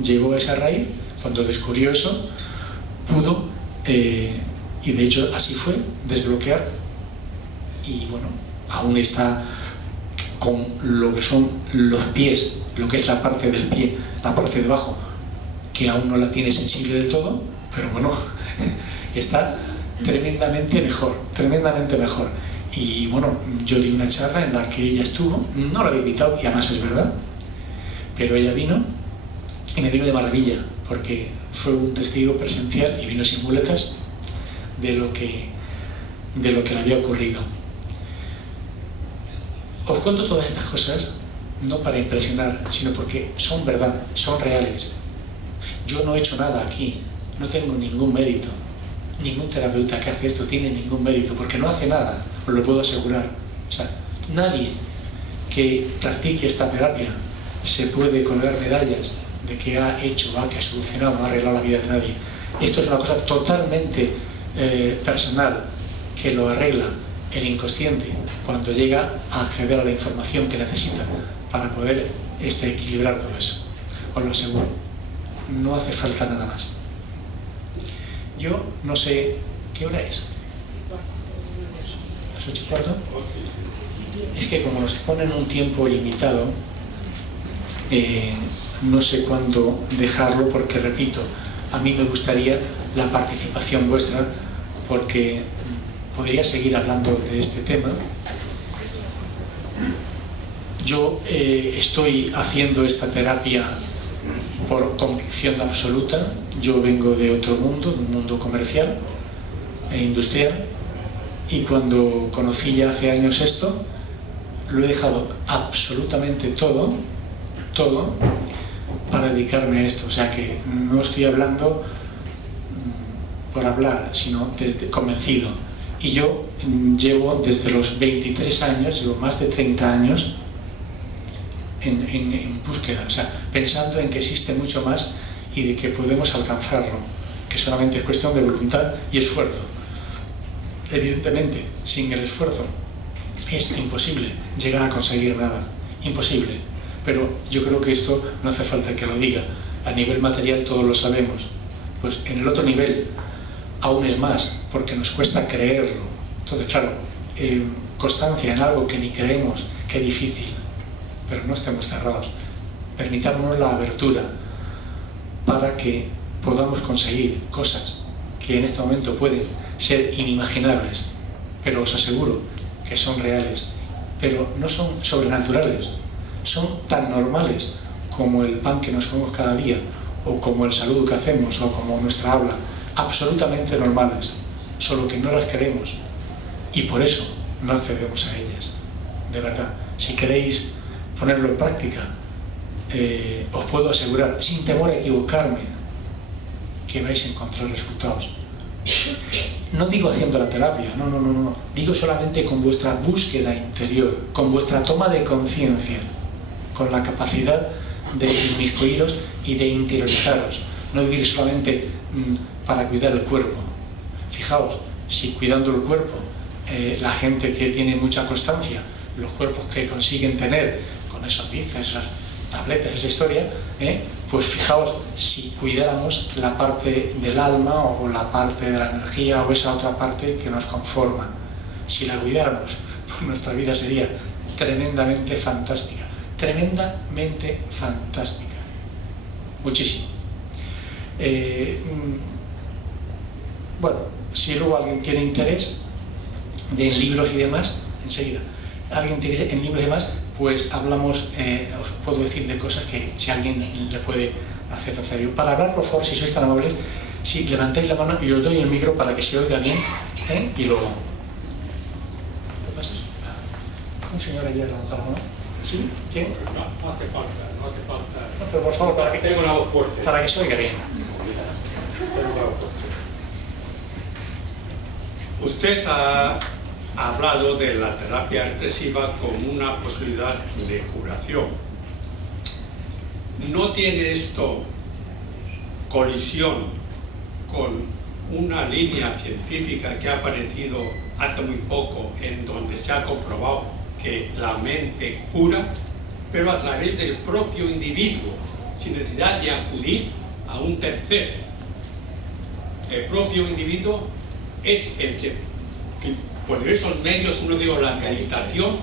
llegó a esa raíz, cuando descubrió eso, pudo, y de hecho así fue, desbloquear, y bueno, aún está con lo que son los pies, lo que es la parte del pie, la parte de abajo, que aún no la tiene sensible del todo, pero bueno, está tremendamente mejor. Y bueno, yo di una charla en la que ella estuvo, no la había invitado, y además es verdad, pero ella vino y me vino de maravilla, porque fue un testigo presencial y vino sin muletas de lo que le había ocurrido. Os cuento todas estas cosas no para impresionar, sino porque son verdad, son reales. Yo no he hecho nada aquí, no tengo ningún mérito. Ningún terapeuta que hace esto tiene ningún mérito, porque no hace nada, os lo puedo asegurar. O sea, nadie que practique esta terapia se puede colgar medallas de que ha hecho, que ha solucionado, ha arreglado la vida de nadie. Esto es una cosa totalmente personal, que lo arregla el inconsciente cuando llega a acceder a la información que necesita para poder equilibrar todo eso. Os lo aseguro, no hace falta nada más. Yo no sé qué hora es. ¿Las 8:15? Es que como nos ponen un tiempo limitado, no sé cuándo dejarlo, porque repito, a mí me gustaría la participación vuestra, porque podría seguir hablando de este tema. Yo estoy haciendo esta terapia por convicción absoluta. Yo vengo de otro mundo, de un mundo comercial e industrial, y cuando conocí ya hace años esto, lo he dejado absolutamente todo, para dedicarme a esto. O sea que no estoy hablando por hablar, sino convencido. Y yo llevo desde los 23 años, llevo más de 30 años en búsqueda, o sea, pensando en que existe mucho más y de que podemos alcanzarlo, que solamente es cuestión de voluntad y esfuerzo. Evidentemente, sin el esfuerzo es imposible llegar a conseguir nada, imposible. Pero yo creo que esto no hace falta que lo diga. A nivel material todos lo sabemos. Pues en el otro nivel aún es más, porque nos cuesta creerlo. Entonces, claro, constancia en algo que ni creemos, qué difícil. Pero no estemos cerrados. Permitámonos la abertura para que podamos conseguir cosas que en este momento pueden ser inimaginables, pero os aseguro que son reales, pero no son sobrenaturales, son tan normales como el pan que nos comemos cada día, o como el saludo que hacemos, o como nuestra habla, absolutamente normales, solo que no las queremos y por eso no accedemos a ellas. De verdad, si queréis ponerlo en práctica, os puedo asegurar, sin temor a equivocarme, que vais a encontrar resultados. No digo haciendo la terapia, no. Digo solamente con vuestra búsqueda interior, con vuestra toma de conciencia, con la capacidad de inmiscuiros y de interiorizaros. No vivir solamente para cuidar el cuerpo. Fijaos, si cuidando el cuerpo, la gente que tiene mucha constancia, los cuerpos que consiguen tener con esos bíceps, esas tabletas, esa historia, pues fijaos, si cuidáramos la parte del alma o la parte de la energía o esa otra parte que nos conforma, si la cuidáramos, pues nuestra vida sería tremendamente fantástica, muchísimo. Bueno, si luego alguien tiene interés en libros y demás, enseguida, alguien tiene en libros y demás, pues hablamos, os puedo decir de cosas que si alguien le puede hacer necesario. Para hablar, por favor, si sois tan amables, si levantáis la mano y os doy el micro para que se oiga bien, y luego... ¿Qué pasa? Un señor ayer levantó la mano. ¿Sí? ¿Quién? No hace falta. No, pero por favor, Tengo una voz fuerte. Para que se oiga bien. Tengo una voz fuerte. Usted ha hablado de la terapia regresiva como una posibilidad de curación. ¿No tiene esto colisión con una línea científica que ha aparecido hace muy poco, en donde se ha comprobado que la mente cura, pero a través del propio individuo, sin necesidad de acudir a un tercero? El propio individuo es el que por diversos medios, uno de la meditación,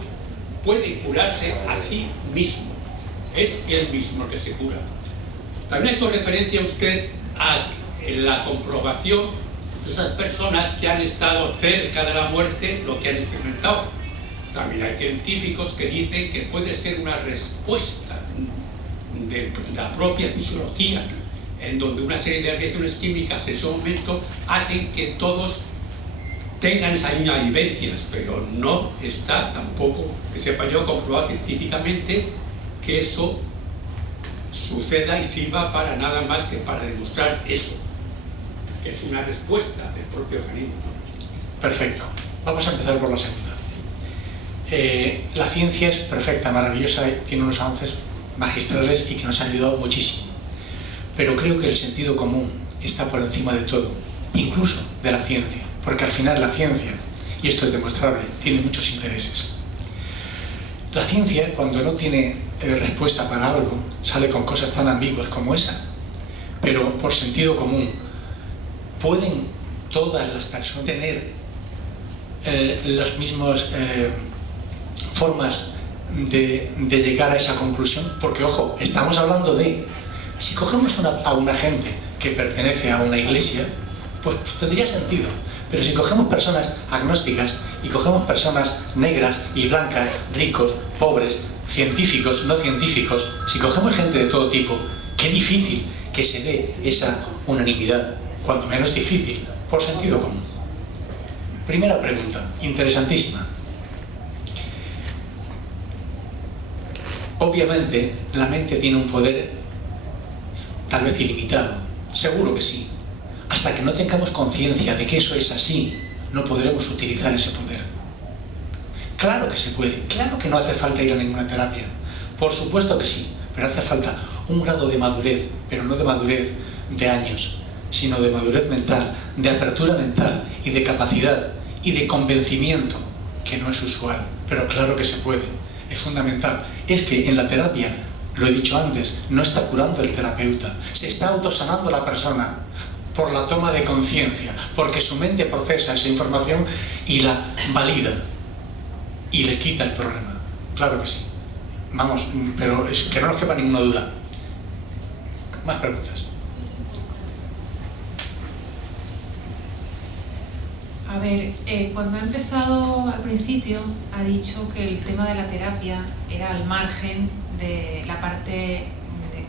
puede curarse a sí mismo. Es él mismo el que se cura. También ha hecho referencia usted a la comprobación de esas personas que han estado cerca de la muerte, lo que han experimentado. También hay científicos que dicen que puede ser una respuesta de la propia fisiología, en donde una serie de reacciones químicas en ese momento hacen que todos tengan esas mismas vivencias, pero no está tampoco, que sepa yo, comprobado científicamente que eso suceda y sirva para nada más que para demostrar eso, que es una respuesta del propio organismo. Perfecto. Vamos a empezar por la segunda. La ciencia es perfecta, maravillosa, tiene unos avances magistrales y que nos han ayudado muchísimo. Pero creo que el sentido común está por encima de todo, incluso de la ciencia. Porque al final la ciencia, y esto es demostrable, tiene muchos intereses. La ciencia, cuando no tiene respuesta para algo, sale con cosas tan ambiguas como esa. Pero por sentido común, ¿pueden todas las personas tener las mismas formas de llegar a esa conclusión? Porque, ojo, estamos hablando de... Si cogemos a una gente que pertenece a una iglesia, pues tendría sentido. Pero si cogemos personas agnósticas y cogemos personas negras y blancas, ricos, pobres, científicos, no científicos, si cogemos gente de todo tipo, qué difícil que se dé esa unanimidad, cuanto menos difícil, por sentido común. Primera pregunta, interesantísima. Obviamente, la mente tiene un poder tal vez ilimitado, seguro que sí. Hasta que no tengamos conciencia de que eso es así, no podremos utilizar ese poder. Claro que se puede, claro que no hace falta ir a ninguna terapia, por supuesto que sí, pero hace falta un grado de madurez, pero no de madurez de años, sino de madurez mental, de apertura mental y de capacidad y de convencimiento, que no es usual, pero claro que se puede, es fundamental. Es que en la terapia, lo he dicho antes, no está curando el terapeuta, se está autosanando la persona por la toma de conciencia, porque su mente procesa esa información y la valida y le quita el problema. Claro que sí. Vamos, pero es que no nos quepa ninguna duda. Más preguntas. A ver, cuando ha empezado al principio, ha dicho que el tema de la terapia era al margen de la parte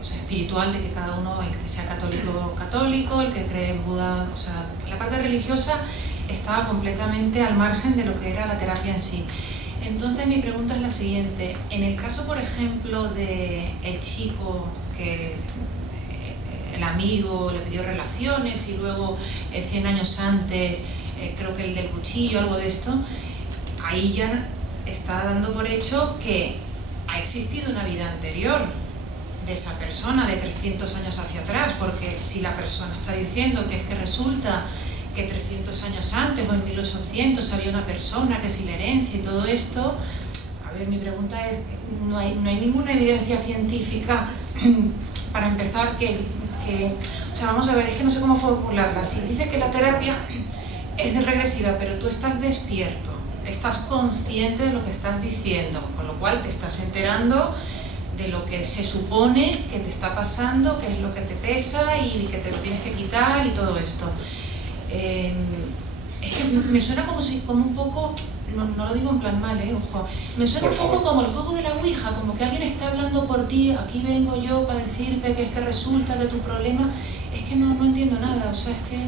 espiritual, de que cada uno, el que sea católico, católico, el que cree en Buda, o sea, la parte religiosa estaba completamente al margen de lo que era la terapia en sí. Entonces mi pregunta es la siguiente: en el caso, por ejemplo, de el chico que el amigo le pidió relaciones y luego 100 años antes, creo que el del cuchillo, algo de esto, ahí ya está dando por hecho que ha existido una vida anterior de esa persona, de 300 años hacia atrás, porque si la persona está diciendo que es que resulta que 300 años antes o en 1800 había una persona, que si la herencia y todo esto, a ver, mi pregunta es, no hay ninguna evidencia científica para empezar o sea, vamos a ver, es que no sé cómo formularla. Si dice que la terapia es regresiva, pero tú estás despierto, estás consciente de lo que estás diciendo, con lo cual te estás enterando de lo que se supone que te está pasando, qué es lo que te pesa y que te lo tienes que quitar y todo esto. Es que me suena como un poco, no lo digo en plan mal, ojo, me suena un poco como el juego de la Ouija, como que alguien está hablando por ti, aquí vengo yo para decirte que es que resulta que tu problema, es que no entiendo nada, o sea, es que...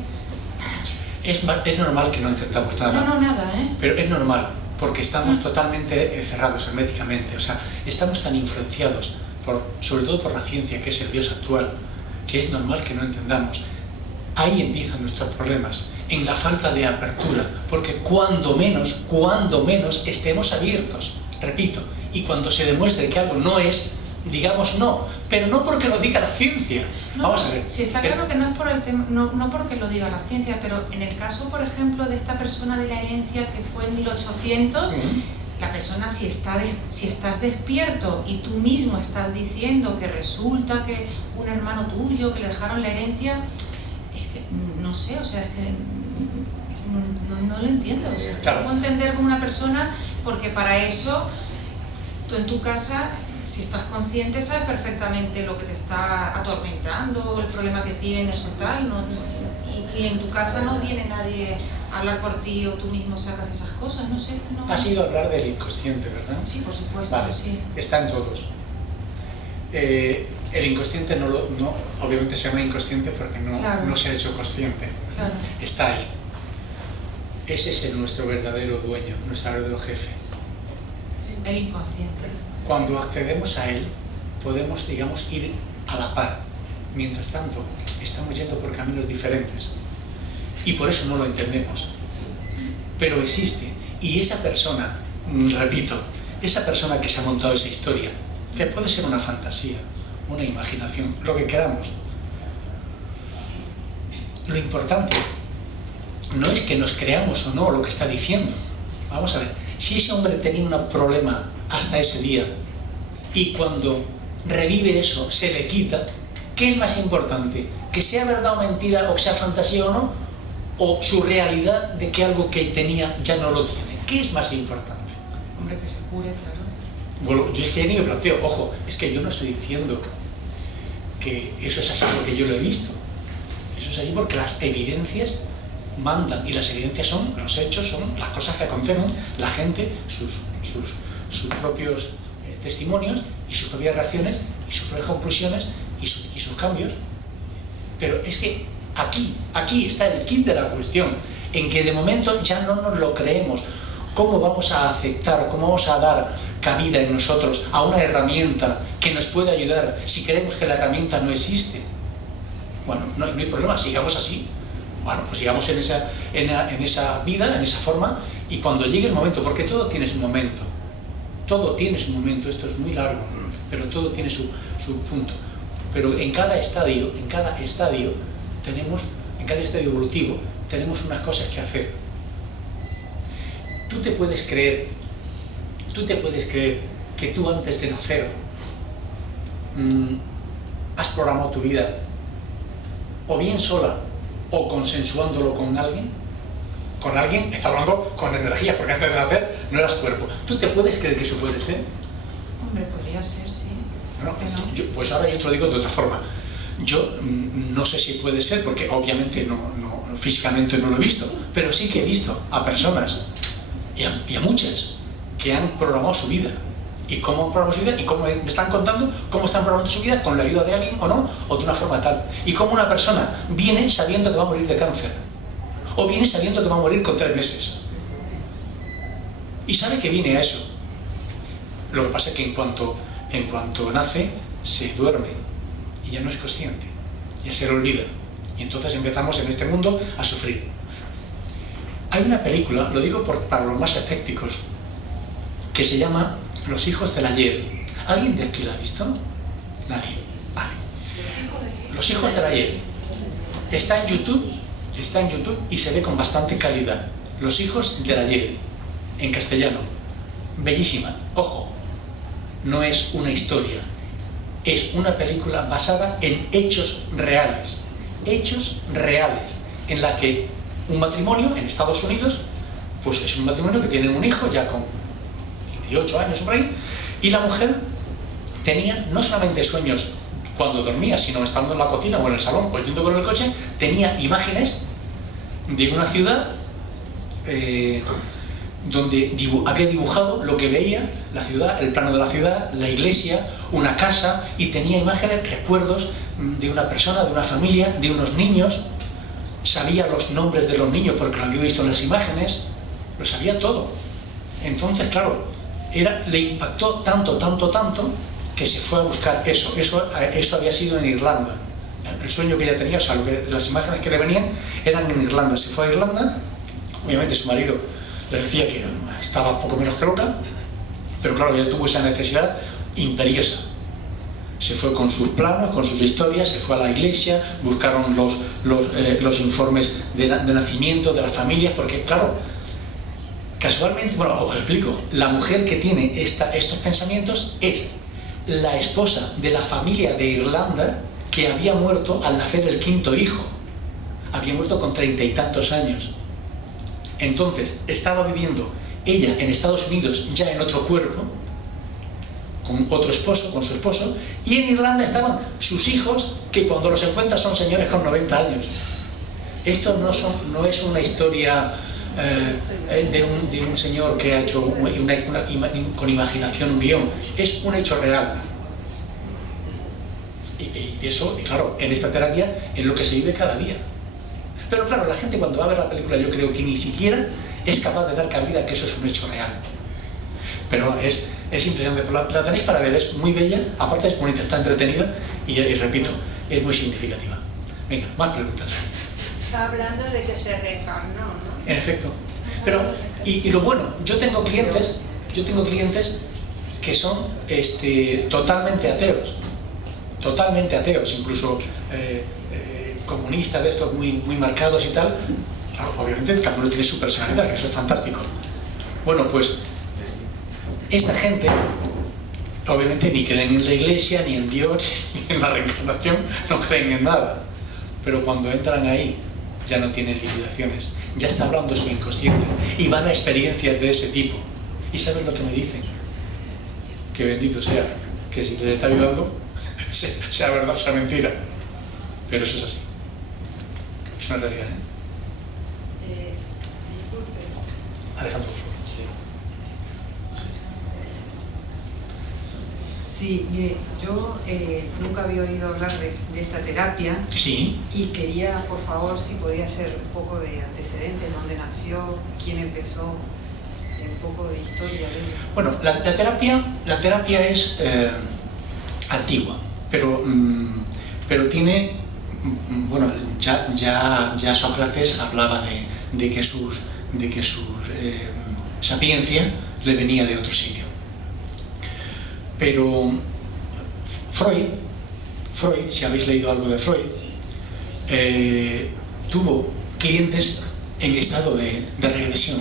Es normal que no entendamos nada. No, nada, Pero es normal, porque estamos totalmente cerrados herméticamente, o sea, estamos tan influenciados, sobre todo por la ciencia, que es el Dios actual, que es normal que no entendamos. Ahí empiezan nuestros problemas, en la falta de apertura, porque cuando menos estemos abiertos, repito, y cuando se demuestre que algo no es, digamos no, pero no porque lo diga la ciencia. No, vamos a ver. Sí, está claro que no es por el tema, no porque lo diga la ciencia, pero en el caso, por ejemplo, de esta persona de la herencia que fue en 1800, la persona, si estás despierto y tú mismo estás diciendo que resulta que un hermano tuyo que le dejaron la herencia, es que no sé, o sea, es que no lo entiendo, o sea, claro. No puedo entender como una persona, porque para eso tú en tu casa, si estás consciente, sabes perfectamente lo que te está atormentando, el problema que tienes o tal, y en tu casa no viene nadie a hablar por ti o tú mismo sacas esas cosas, no sé. No... Has ido a hablar del inconsciente, ¿verdad? Sí, por supuesto, vale. Sí. Está en todos. El inconsciente obviamente se llama inconsciente porque no se ha hecho consciente. Claro. Está ahí. Ese es nuestro verdadero dueño, nuestro verdadero jefe. El inconsciente. Cuando accedemos a él, podemos, digamos, ir a la par. Mientras tanto, estamos yendo por caminos diferentes. Y por eso no lo entendemos. Pero existe. Y esa persona, repito, esa persona que se ha montado esa historia, que puede ser una fantasía, una imaginación, lo que queramos. Lo importante no es que nos creamos o no lo que está diciendo. Vamos a ver, si ese hombre tenía un problema hasta ese día y cuando revive eso se le quita, ¿qué es más importante? ¿Que sea verdad o mentira, o que sea fantasía o no? ¿O su realidad de que algo que tenía ya no lo tiene? ¿Qué es más importante? Hombre, que se cure, claro. Bueno, yo es que ya ni me planteo, ojo, es que yo no estoy diciendo que eso es así porque yo lo he visto. Eso es así porque las evidencias mandan, y las evidencias son los hechos, son las cosas que acontecen, la gente, sus propios testimonios y sus propias reacciones y sus propias conclusiones y sus cambios. Pero es que aquí está el kit de la cuestión, en que de momento ya no nos lo creemos. ¿Cómo vamos a aceptar, cómo vamos a dar cabida en nosotros a una herramienta que nos puede ayudar si creemos que la herramienta no existe? Bueno, no hay problema, sigamos así. Bueno, pues sigamos en esa vida, en esa forma, y cuando llegue el momento, porque todo tiene su momento, esto es muy largo, pero todo tiene su punto. Pero en cada estadio evolutivo, tenemos unas cosas que hacer. Tú te puedes creer que tú antes de nacer has programado tu vida o bien sola o consensuándolo con alguien. Con alguien, está hablando con energías, porque antes de nacer no eras cuerpo. ¿Tú te puedes creer que eso puede ser? Hombre, podría ser, sí. Bueno, pues ahora yo te lo digo de otra forma. Yo no sé si puede ser, porque obviamente físicamente no lo he visto, pero sí que he visto a personas, y a muchas, que han programado su vida. ¿Y cómo han programado su vida? Y cómo me están contando cómo están programando su vida, con la ayuda de alguien o no, o de una forma tal. Y cómo una persona viene sabiendo que va a morir de cáncer, o viene sabiendo que va a morir con 3 meses. Y sabe que viene a eso. Lo que pasa es que en cuanto nace, se duerme y ya no es consciente, ya se le olvida. Y entonces empezamos en este mundo a sufrir. Hay una película, lo digo para los más escépticos, que se llama Los hijos del ayer. ¿Alguien de aquí la ha visto? Nadie. Vale. Los hijos del ayer. Está en YouTube y se ve con bastante calidad. Los hijos del ayer, en castellano. Bellísima. Ojo, no es una historia, es una película basada en hechos reales, en la que un matrimonio en Estados Unidos, pues es un matrimonio que tiene un hijo ya con 18 años por ahí, y la mujer tenía no solamente sueños cuando dormía, sino estando en la cocina o en el salón o yendo con el coche, tenía imágenes de una ciudad donde había dibujado lo que veía, la ciudad, el plano de la ciudad, la iglesia, una casa, y tenía imágenes, recuerdos de una persona, de una familia, de unos niños. Sabía los nombres de los niños porque lo había visto en las imágenes, lo sabía todo. Entonces, claro, le impactó tanto, que se fue a buscar eso. Eso había sido en Irlanda. El sueño que ella tenía, o sea, las imágenes que le venían eran en Irlanda. Se fue a Irlanda, obviamente su marido le decía que estaba poco menos que loca, pero claro, ella tuvo esa necesidad imperiosa. Se fue con sus planos, con sus historias, se fue a la iglesia, buscaron los informes de nacimiento de las familias, porque claro, casualmente, bueno, os explico, la mujer que tiene estos pensamientos es la esposa de la familia de Irlanda que había muerto al nacer el 5º hijo. Había muerto con 30 y tantos años. Entonces, estaba viviendo ella en Estados Unidos ya en otro cuerpo, con otro esposo, con su esposo, y en Irlanda estaban sus hijos, que cuando los encuentras son señores con 90 años. Esto no es una historia de un señor que ha hecho con imaginación un guión, es un hecho real. Y eso, y claro, en esta terapia es lo que se vive cada día. Pero claro, la gente cuando va a ver la película, yo creo que ni siquiera es capaz de dar cabida a que eso es un hecho real. Pero es impresionante. La tenéis para ver, es muy bella, aparte es bonita, está entretenida y repito, es muy significativa. Venga, más preguntas. Está hablando de que se reencarnó, ¿no? En efecto. Pero, y lo bueno, yo tengo clientes que son totalmente ateos, incluso comunistas de estos muy marcados y tal. Claro, obviamente cada uno tiene su personalidad, que eso es fantástico. Bueno, pues esta gente obviamente ni creen en la iglesia, ni en Dios, ni en la reencarnación, no creen en nada. Pero cuando entran ahí ya no tienen limitaciones, ya está hablando su inconsciente y van a experiencias de ese tipo. ¿Y saben lo que me dicen? Que bendito sea, que si les está ayudando, sea verdad o sea mentira. Pero eso es así. Es una realidad, Disculpe. Alejandro, por favor. Sí, mire, yo nunca había oído hablar de esta terapia. Sí. Y quería, por favor, si podía hacer un poco de antecedentes, dónde nació, quién empezó, un poco de historia de ella. Bueno, la terapia es antigua, pero tiene bueno, ya Sócrates hablaba de que su sapiencia le venía de otro sitio. Pero Freud, si habéis leído algo de Freud, tuvo clientes en estado de regresión.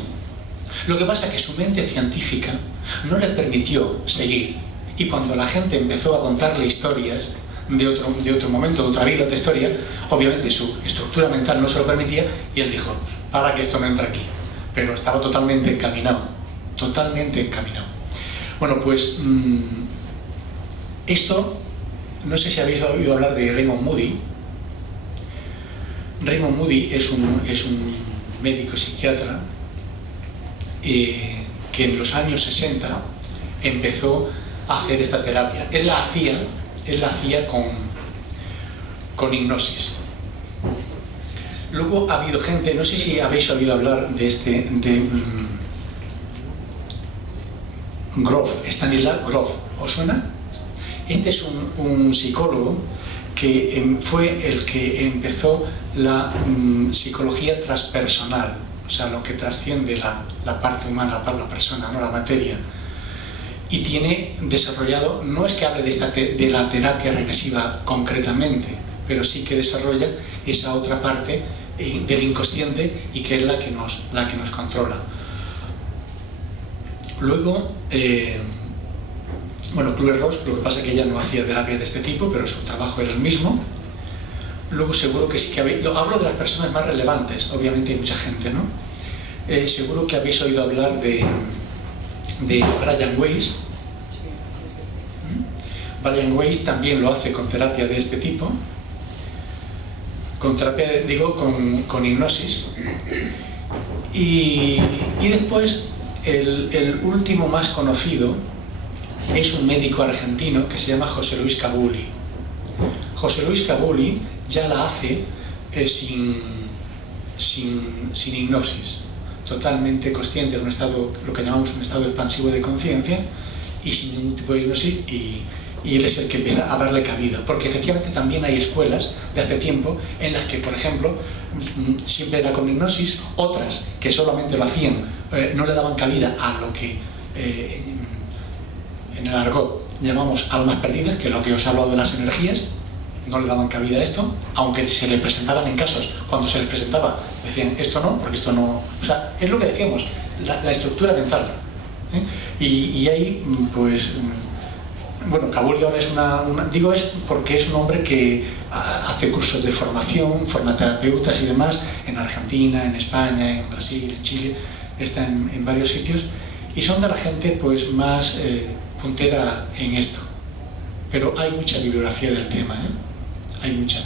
Lo que pasa es que su mente científica no le permitió seguir, y cuando la gente empezó a contarle historias de otro momento, de otra vida, de otra historia, obviamente su estructura mental no se lo permitía, y él dijo, para que esto no entre aquí. Pero estaba totalmente encaminado, totalmente encaminado. Bueno, pues esto, no sé si habéis oído hablar de Raymond Moody. Raymond Moody es un médico psiquiatra que en los años 60 empezó a hacer esta terapia. Él la hacía con hipnosis. Luego ha habido gente, no sé si habéis oído hablar de Grof, Stanislav Grof, ¿os suena? Este es un psicólogo que fue el que empezó la psicología transpersonal, o sea, lo que trasciende la parte humana, la persona, no la materia. Y tiene desarrollado, no es que hable de la terapia regresiva concretamente, pero sí que desarrolla esa otra parte del inconsciente, y que es la que nos controla. Luego, bueno, Kübler-Ross, lo que pasa es que ella no hacía terapia de este tipo, pero su trabajo era el mismo. Luego seguro que sí que habéis... Hablo de las personas más relevantes, obviamente hay mucha gente, ¿no? Seguro que habéis oído hablar de Brian Weiss. Brian Weiss también lo hace con terapia de este tipo, con terapia, con hipnosis. Y después, el último más conocido es un médico argentino que se llama José Luis Cabuli. José Luis Cabuli ya la hace sin hipnosis, totalmente consciente, en un estado, lo que llamamos un estado expansivo de conciencia, y sin ningún tipo de hipnosis, y él es el que empieza a darle cabida, porque efectivamente también hay escuelas de hace tiempo en las que, por ejemplo, siempre era con hipnosis, otras que solamente lo hacían, no le daban cabida a lo que en el argot llamamos almas perdidas, que es lo que os he hablado de las energías. No le daban cabida a esto, aunque se le presentaban en casos, cuando se les presentaba decían esto no, porque esto no... O sea, es lo que decíamos, la estructura mental, ¿eh? Y ahí, pues... Bueno, Cabuli ahora es digo es porque es un hombre que hace cursos de formación, forma terapeutas y demás, en Argentina, en España, en Brasil, en Chile, está en varios sitios, y son de la gente pues más puntera en esto. Pero hay mucha bibliografía del tema, ¿eh? Hay mucha.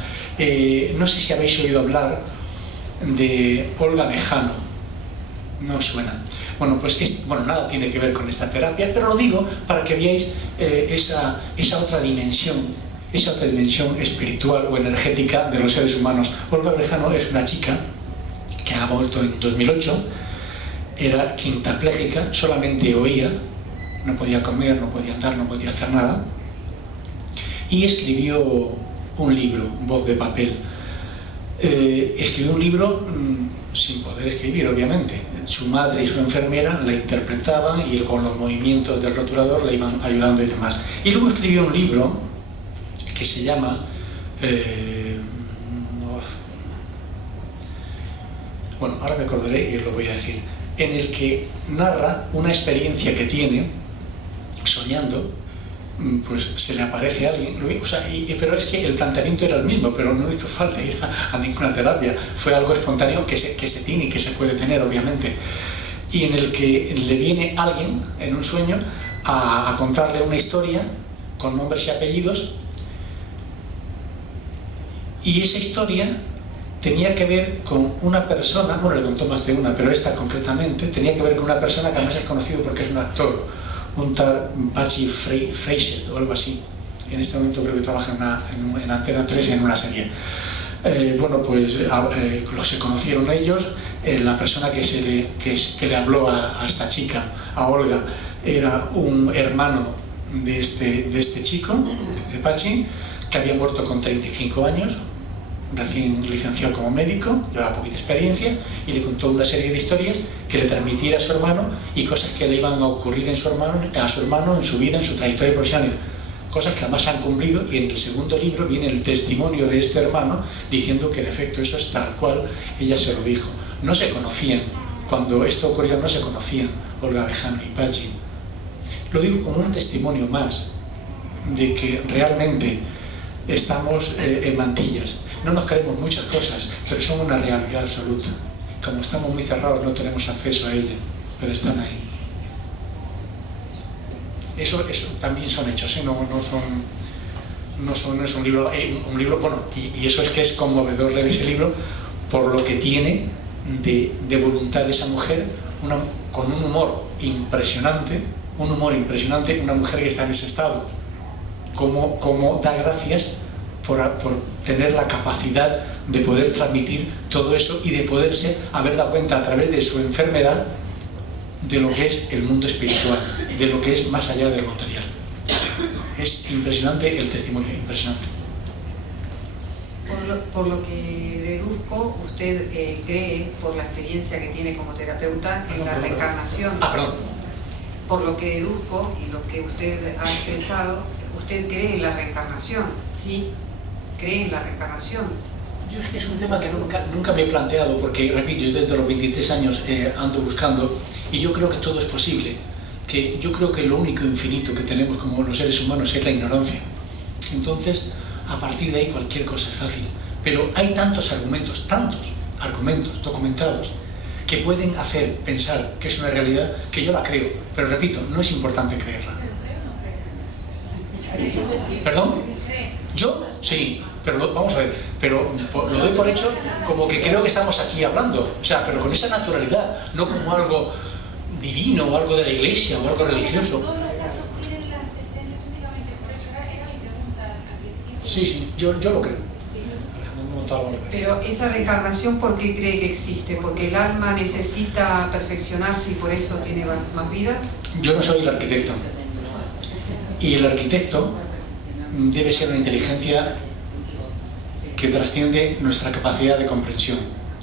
No sé si habéis oído hablar de Olga Mejano. No os suena. Bueno, pues nada tiene que ver con esta terapia, pero lo digo para que veáis esa otra dimensión espiritual o energética de los seres humanos. Olga Mejano es una chica que ha muerto en 2008, era quintaplégica, solamente oía, no podía comer, no podía andar, no podía hacer nada, y escribió un libro, Voz de papel. Escribió un libro sin poder escribir, obviamente. Su madre y su enfermera la interpretaban y con los movimientos del rotulador le iban ayudando y demás. Y luego escribió un libro que se llama bueno, ahora me acordaré y os lo voy a decir, en el que narra una experiencia que tiene soñando. Pues se le aparece a alguien, o sea, pero es que el planteamiento era el mismo, pero no hizo falta ir a ninguna terapia, fue algo espontáneo que se tiene y que se puede tener, obviamente, y en el que le viene alguien en un sueño a contarle una historia con nombres y apellidos, y esa historia tenía que ver con una persona, bueno, le contó más de una, pero esta concretamente tenía que ver con una persona que además es conocido porque es un actor, un tal Pachi Fraser o algo así. En este momento creo que trabaja en Antena 3 y en una serie. Bueno, pues se conocieron ellos. La persona que le habló a esta chica, a Olga, era un hermano de este chico, de Pachi, que había muerto con 35 años, recién licenciado como médico, llevaba poquita experiencia, y le contó una serie de historias que le transmitiera a su hermano y cosas que le iban a ocurrir a su hermano en su vida, en su trayectoria profesional. Cosas que además se han cumplido, y en el segundo libro viene el testimonio de este hermano diciendo que en efecto eso es tal cual ella se lo dijo. No se conocían, cuando esto ocurrió no se conocían Olga Bejarano y Patxi. Lo digo como un testimonio más de que realmente estamos en mantillas. No nos creemos muchas cosas, pero son una realidad absoluta. Como estamos muy cerrados no tenemos acceso a ella, pero están ahí. Eso también son hechos, ¿eh? No es un libro, bueno, y eso es que es conmovedor leer ese libro por lo que tiene de voluntad de esa mujer, con un humor impresionante, una mujer que está en ese estado, como da gracias por tener la capacidad de poder transmitir todo eso y de poderse haber dado cuenta a través de su enfermedad de lo que es el mundo espiritual, de lo que es más allá del material. Es impresionante el testimonio, impresionante. Por lo que deduzco, usted cree, por la experiencia que tiene como terapeuta, en la reencarnación. Perdón. Por lo que deduzco y lo que usted ha expresado, usted cree en la reencarnación, ¿sí? ¿Cree en la reencarnación? Yo es un tema que nunca me he planteado, porque, repito, yo desde los 23 años ando buscando, y yo creo que todo es posible. Que yo creo que lo único infinito que tenemos como los seres humanos es la ignorancia. Entonces, a partir de ahí cualquier cosa es fácil. Pero hay tantos argumentos documentados, que pueden hacer pensar que es una realidad, que yo la creo. Pero repito, no es importante creerla. ¿Perdón? ¿Yo? Sí. Pero vamos a ver, pero lo doy por hecho como que creo que estamos aquí hablando, o sea, pero con esa naturalidad, no como algo divino o algo de la iglesia o algo religioso. Sí, yo lo creo. Pero esa reencarnación, ¿por qué cree que existe? ¿Porque el alma necesita perfeccionarse y por eso tiene más vidas? Yo no soy el arquitecto, y el arquitecto debe ser una inteligencia que trasciende nuestra capacidad de comprensión.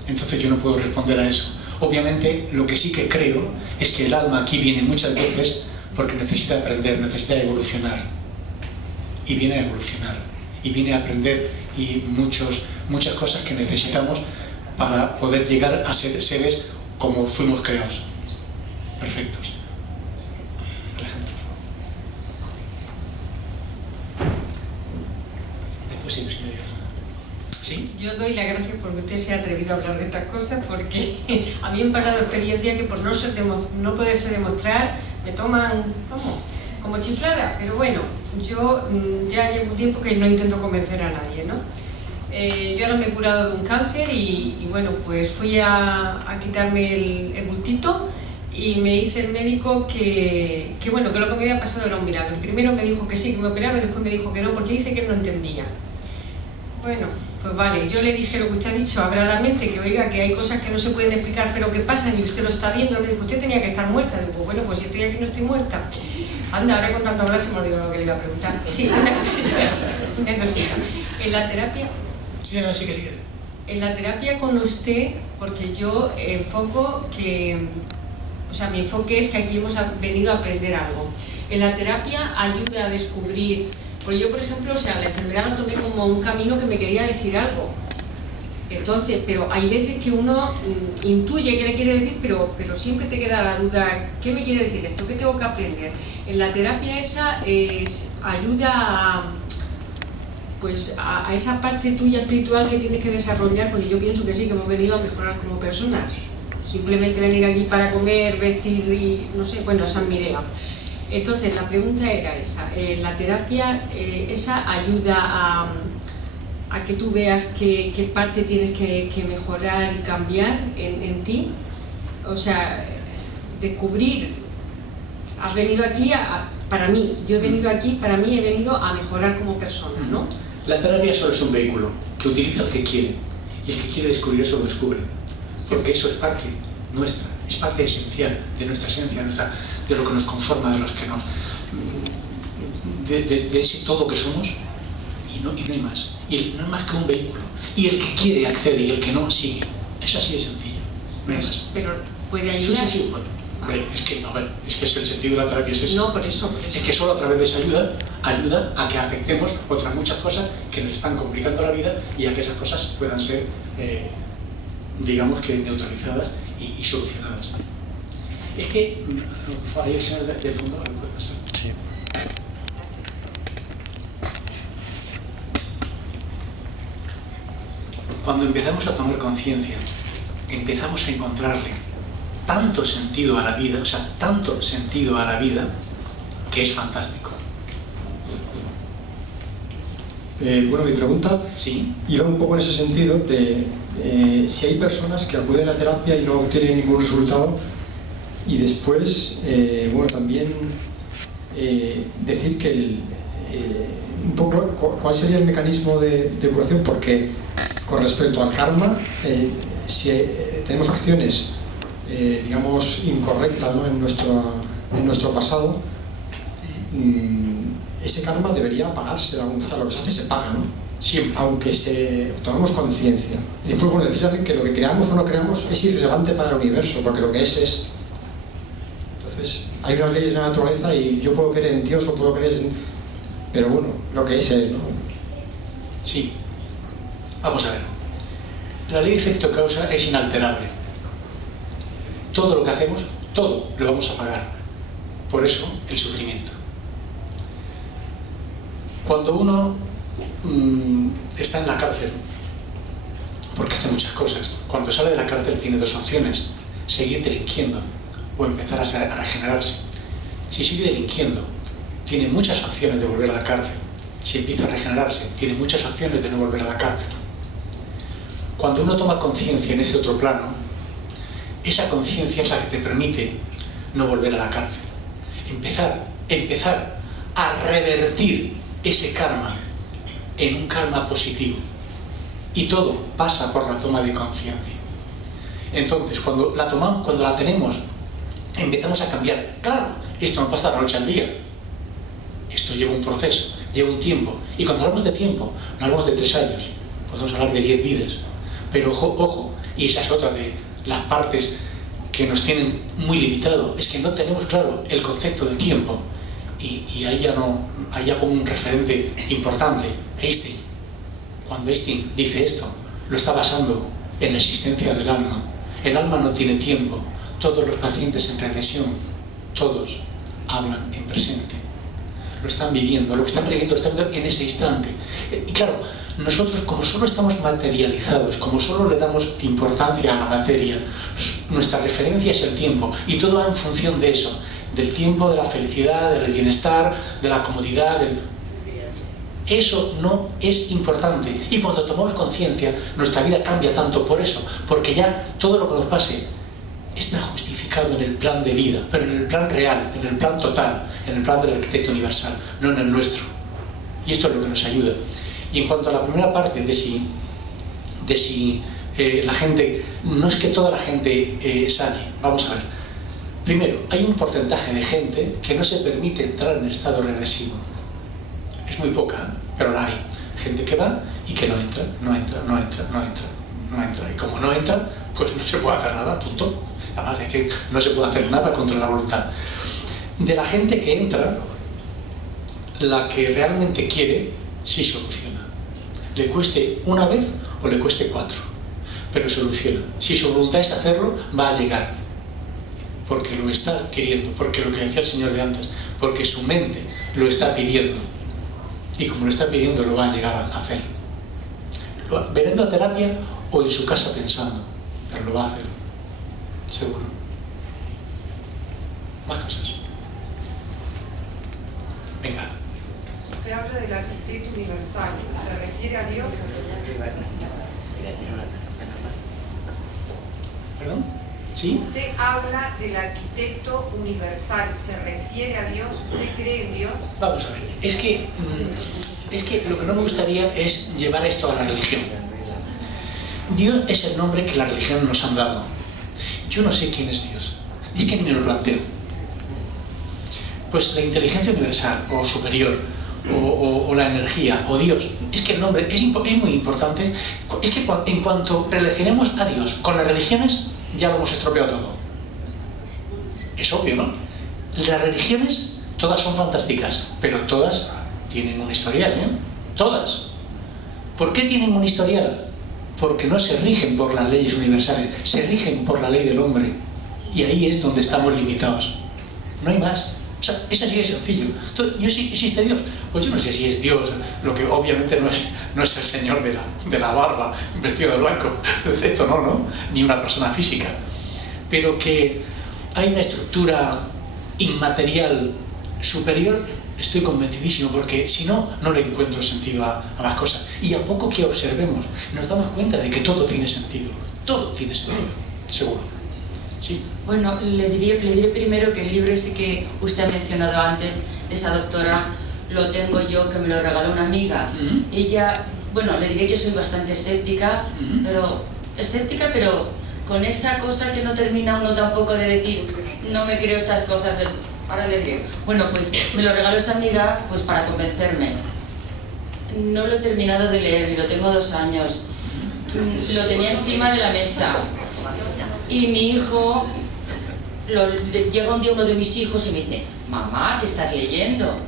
Entonces yo no puedo responder a eso. Obviamente lo que sí que creo es que el alma aquí viene muchas veces porque necesita aprender, necesita evolucionar, y viene a evolucionar y viene a aprender, y muchas cosas que necesitamos para poder llegar a ser seres como fuimos creados, perfectos. Alejandro, por favor. Después sí, señor. ¿Sí? Yo doy las gracias porque usted se ha atrevido a hablar de estas cosas, porque a mí me han pasado experiencias que por no poderse demostrar me toman como chiflada, pero bueno, yo ya llevo un tiempo que no intento convencer a nadie, ¿no? Yo ahora me he curado de un cáncer y bueno, pues fui a quitarme el bultito, y me dice el médico que bueno, que lo que me había pasado era un milagro. Primero me dijo que sí, que me operaba, y después me dijo que no, porque dice que él no entendía. Bueno, pues vale, yo le dije lo que usted ha dicho abradamente, que oiga, que hay cosas que no se pueden explicar pero que pasan y usted lo está viendo. Me dijo, usted tenía que estar muerta. Digo, bueno, pues si estoy aquí no estoy muerta. Anda, ahora con tanto hablar se me olvidó lo que le iba a preguntar. Sí, una cosita. En la terapia... Sí, no, sí. En la terapia con usted, porque yo enfoco que... O sea, mi enfoque es que aquí hemos venido a aprender algo. En la terapia ayuda a descubrir... Porque yo, por ejemplo, o sea, la enfermedad lo tomé como un camino que me quería decir algo. Entonces, pero hay veces que uno intuye qué le quiere decir, pero siempre te queda la duda, ¿qué me quiere decir esto? ¿Qué tengo que aprender? En la terapia esa ayuda a esa parte tuya espiritual que tienes que desarrollar, porque yo pienso que sí, que hemos venido a mejorar como personas. Simplemente venir aquí para comer, vestir y no sé, bueno, esa es mi idea. Entonces, la pregunta era esa, la terapia, esa ayuda a que tú veas qué parte tienes que mejorar y cambiar en ti, o sea, descubrir, has venido aquí para mí, yo he venido aquí, para mí he venido a mejorar como persona, ¿no? La terapia solo es un vehículo que utiliza el que quiere, y el que quiere descubrir eso lo descubre, porque eso es parte nuestra, es parte esencial de nuestra esencia, de lo que nos conforma, de los que nos... de ese todo que somos, y no hay más. y no es más que un vehículo. Y el que quiere accede y el que no sigue. Es así de sencillo. No hay más. Pero puede ayudar. Sí. Bueno, es que es el sentido de la terapia, es eso. No, por eso. Es que solo a través de esa ayuda a que aceptemos otras muchas cosas que nos están complicando la vida y a que esas cosas puedan ser, digamos que neutralizadas y solucionadas. Es que, por favor, hay el señor del fondo, ¿me puede pasar? Sí. Cuando empezamos a tomar conciencia, empezamos a encontrarle tanto sentido a la vida, que es fantástico. Bueno, mi pregunta iba un poco en ese sentido de si hay personas que acuden a terapia y no obtienen ningún resultado, y después, bueno, también decir que un poco cuál sería el mecanismo de curación, porque con respecto al karma, si tenemos acciones digamos incorrectas, ¿no?, en nuestro pasado, ese karma debería pagarse, o sea, lo que se hace se paga, ¿no? Siempre. Aunque tomemos conciencia. Y después, bueno, decir también que lo que creamos o no creamos es irrelevante para el universo, porque lo que es. Entonces, hay unas leyes de la naturaleza y yo puedo creer en Dios o puedo creer en... Pero bueno, lo que es, ¿no? Sí. Vamos a ver. La ley de efecto-causa es inalterable. Todo lo que hacemos, todo lo vamos a pagar. Por eso, el sufrimiento. Cuando uno está en la cárcel, porque hace muchas cosas, cuando sale de la cárcel tiene dos opciones: seguir delinquiendo o empezar a regenerarse. Si sigue delinquiendo, tiene muchas opciones de volver a la cárcel. Si empieza a regenerarse, tiene muchas opciones de no volver a la cárcel. Cuando uno toma conciencia en ese otro plano, esa conciencia es la que te permite no volver a la cárcel. Empezar a revertir ese karma en un karma positivo. Y todo pasa por la toma de conciencia. Entonces, cuando la tenemos, empezamos a cambiar. Claro, esto no pasa de la noche al día. Esto lleva un proceso, lleva un tiempo. Y cuando hablamos de tiempo, no hablamos de 3 años, podemos hablar de 10 vidas. Pero ojo, y esa es otra de las partes que nos tienen muy limitado, es que no tenemos claro el concepto de tiempo. Y ahí ya como un referente importante, Einstein. Cuando Einstein dice esto, lo está basando en la existencia del alma. El alma no tiene tiempo. Todos los pacientes en regresión, todos hablan en presente. Lo están viviendo, lo que están viviendo en ese instante. Y claro, nosotros, como solo estamos materializados, como solo le damos importancia a la materia, nuestra referencia es el tiempo, y todo va en función de eso, del tiempo, de la felicidad, del bienestar, de la comodidad. Eso no es importante. Y cuando tomamos conciencia, nuestra vida cambia tanto por eso, porque ya todo lo que nos pase está justificado en el plan de vida, pero en el plan real, en el plan total, en el plan del arquitecto universal, no en el nuestro. Y esto es lo que nos ayuda. Y en cuanto a la primera parte de si la gente, no es que toda la gente sane. Vamos a ver. Primero, hay un porcentaje de gente que no se permite entrar en el estado regresivo. Es muy poca, pero la hay. Gente que va y que no entra. Y como no entra, pues no se puede hacer nada, punto. Además es que no se puede hacer nada contra la voluntad. De la gente que entra, la que realmente quiere, sí soluciona. Le cueste una vez o le cueste 4, pero soluciona. Si su voluntad es hacerlo, va a llegar. Porque lo está queriendo, porque lo que decía el señor de antes, porque su mente lo está pidiendo. Y como lo está pidiendo, lo va a llegar a hacer. Veniendo a terapia o en su casa pensando, pero lo va a hacer, seguro. Más cosas. Venga. Usted habla del arquitecto universal, ¿se refiere a Dios? ¿Perdón? ¿Sí? Usted habla del arquitecto universal, ¿se refiere a Dios? ¿Usted cree en Dios? Vamos a ver, es que lo que no me gustaría es llevar esto a la religión. Dios es el nombre que la religión nos han dado. Yo no sé quién es Dios, es que ni me lo planteo. Pues la inteligencia universal o superior o la energía, o Dios. Es que el nombre es muy importante. Es que en cuanto relacionemos a Dios con las religiones, ya lo hemos estropeado todo. Es obvio, ¿no? Las religiones, todas son fantásticas, pero todas tienen un historial, ¿eh? Todas. ¿Por qué tienen un historial? Porque no se rigen por las leyes universales, se rigen por la ley del hombre. Y ahí es donde estamos limitados. No hay más. O sea, es así de sencillo. Entonces, ¿yo sí existe Dios? Pues yo no sé si es Dios, lo que obviamente no es el señor de la barba, vestido de blanco. Esto no, ni una persona física. Pero que hay una estructura inmaterial superior, estoy convencidísimo, porque si no, no le encuentro sentido a las cosas. Y a poco que observemos, nos damos cuenta de que todo tiene sentido. Todo tiene sentido, seguro. Sí. Bueno, le diré primero que el libro ese que usted ha mencionado antes, de esa doctora, lo tengo yo, que me lo regaló una amiga. Ella, bueno, le diré que soy bastante escéptica, pero con esa cosa que no termina uno tampoco de decir, no me creo estas cosas, ahora le diré. Bueno, pues me lo regaló esta amiga pues para convencerme. No lo he terminado de leer y lo tengo 2 años. Lo tenía encima de la mesa. Y mi hijo, llega un día uno de mis hijos y me dice, mamá, ¿qué estás leyendo?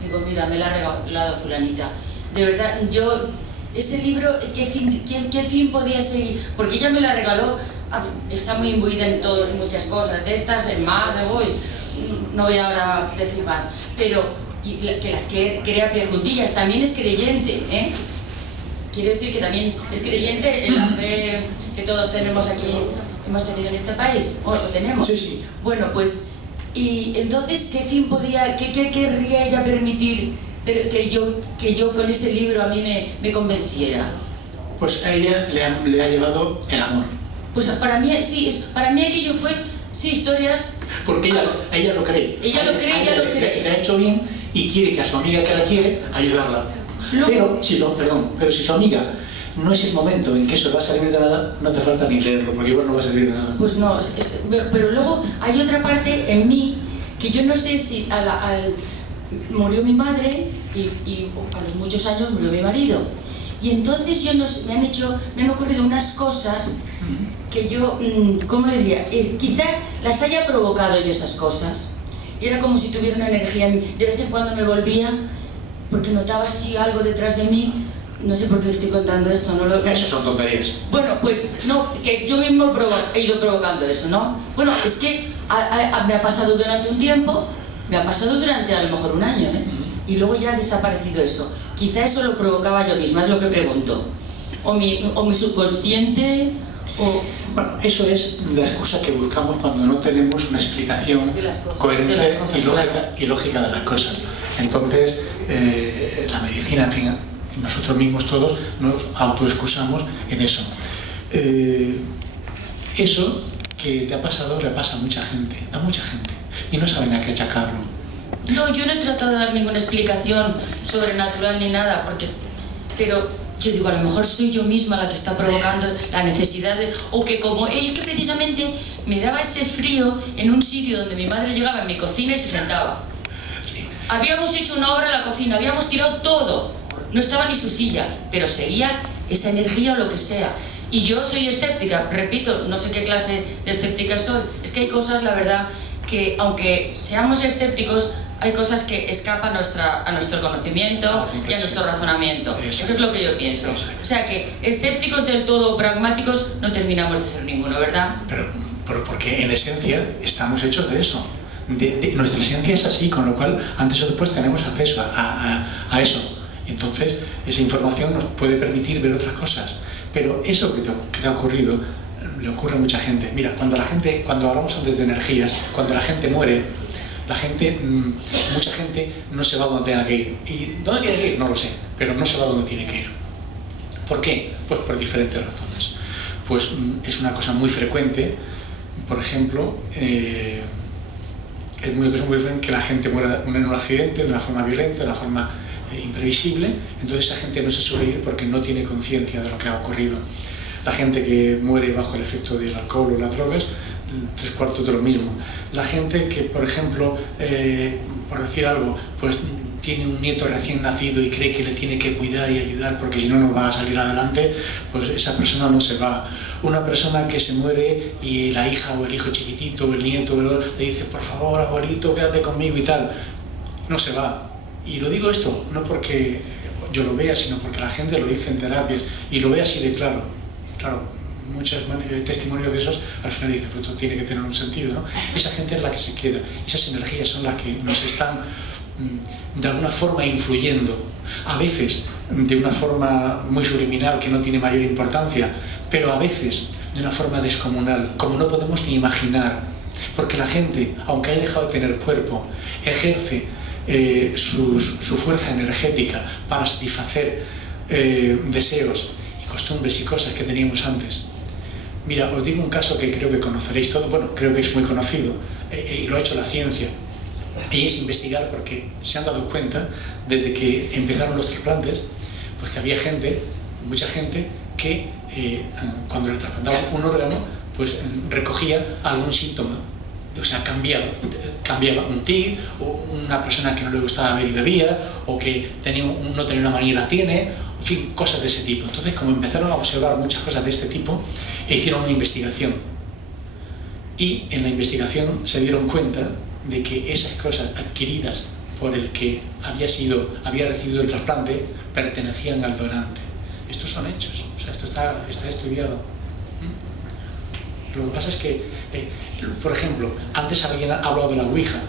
Digo, mira, me la ha regalado fulanita. De verdad, yo, ese libro, ¿qué fin podía seguir? Porque ella me la regaló, está muy imbuida en muchas cosas, de estas, en más, no voy ahora a decir más, pero que las crea a pie juntillas, también es creyente, ¿eh? Quiero decir que también es creyente en la fe que todos tenemos aquí, hemos tenido en este país, o lo tenemos. Sí, sí. Bueno, pues, y entonces, ¿qué fin podía, qué querría ella permitir que yo con ese libro a mí me convenciera? Pues a ella le ha llevado el amor. Pues para mí, sí, para mí aquello fue, sí, historias... Porque ella lo cree. Ella lo cree. Le ha hecho bien y quiere que a su amiga que la quiere, ayudarla. Pero si su amiga no es el momento en que eso va a servir de nada, no hace falta ni leerlo, porque igual no va a servir de nada. Pues no, pero luego hay otra parte en mí que yo no sé si murió mi madre y a los muchos años murió mi marido. Y entonces me han ocurrido unas cosas que yo, ¿cómo le diría? Quizá las haya provocado yo esas cosas. Y era como si tuviera una energía en mí. De vez en cuando me volvía, porque notaba así algo detrás de mí. No sé por qué estoy contando esto, ¿no? Eso son tonterías. Bueno, pues no, que yo mismo he ido provocando eso, ¿no? Bueno, es que me ha pasado durante un tiempo, me ha pasado durante a lo mejor 1 año, ¿eh? Y luego ya ha desaparecido eso. Quizá eso lo provocaba yo misma, es lo que pregunto. O mi subconsciente, o... Bueno, eso es la excusa que buscamos cuando no tenemos una explicación coherente y lógica de las cosas. Entonces, la medicina, en fin, nosotros mismos todos nos autoexcusamos en eso. Eso que te ha pasado le pasa a mucha gente, y no saben a qué achacarlo. No, yo no he tratado de dar ninguna explicación sobrenatural ni nada, pero yo digo, a lo mejor soy yo misma la que está provocando la necesidad de... O que como es que precisamente me daba ese frío en un sitio donde mi madre llegaba en mi cocina y se sentaba. Sí. Habíamos hecho una obra en la cocina, habíamos tirado todo, no estaba ni su silla, pero seguía esa energía o lo que sea. Y yo soy escéptica, repito, no sé qué clase de escéptica soy. Es que hay cosas, la verdad, que aunque seamos escépticos, hay cosas que escapan a nuestro conocimiento y a nuestro razonamiento. Eso es lo que yo pienso. O sea que escépticos del todo, pragmáticos, no terminamos de ser ninguno, ¿verdad? Pero porque en esencia estamos hechos de eso. Nuestra esencia es así, con lo cual antes o después tenemos acceso a eso. Entonces esa información nos puede permitir ver otras cosas. Pero eso que te ha ocurrido le ocurre a mucha gente. Mira, cuando hablamos antes de energías, cuando la gente muere, mucha gente no se va donde tenga que ir. ¿Y dónde tiene que ir? No lo sé, pero no se va donde tiene que ir. ¿Por qué? Pues por diferentes razones. Pues es una cosa muy frecuente, por ejemplo, es muy frecuente que la gente muera en un accidente de una forma violenta, de una forma imprevisible. Entonces esa gente no se suele ir porque no tiene conciencia de lo que ha ocurrido. La gente que muere bajo el efecto del alcohol o las drogas, 3/4 de lo mismo. La gente que, por ejemplo, por decir algo, pues tiene un nieto recién nacido y cree que le tiene que cuidar y ayudar porque si no, no va a salir adelante, pues esa persona no se va. Una persona que se muere y la hija o el hijo chiquitito o el nieto le dice, por favor, abuelito, quédate conmigo y tal, no se va. Y lo digo esto no porque yo lo vea, sino porque la gente lo dice en terapias y lo ve así de claro. Claro, muchos testimonios de esos al final dicen, pues esto tiene que tener un sentido, ¿no? Esa gente es la que se queda, esas energías son las que nos están de alguna forma influyendo, a veces de una forma muy subliminal que no tiene mayor importancia, pero a veces de una forma descomunal, como no podemos ni imaginar, porque la gente, aunque haya dejado de tener cuerpo, ejerce su fuerza energética para satisfacer deseos y costumbres y cosas que teníamos antes. Mira, os digo un caso que creo que conoceréis todos, bueno, creo que es muy conocido, y lo ha hecho la ciencia, y es investigar porque se han dado cuenta desde que empezaron los trasplantes, pues que había gente, mucha gente, que cuando le trasplantaban un órgano, pues recogía algún síntoma, o sea, cambiaba un tic, o una persona que no le gustaba beber y bebía, o que no tenía una manía y la tiene, en fin, cosas de ese tipo. Entonces, como empezaron a observar muchas cosas de este tipo, hicieron una investigación. Y en la investigación se dieron cuenta de que esas cosas adquiridas por el que había recibido el trasplante pertenecían al donante. Estos son hechos, o sea, esto está estudiado. Lo que pasa es que, por ejemplo, antes alguien ha hablado de la Ouija.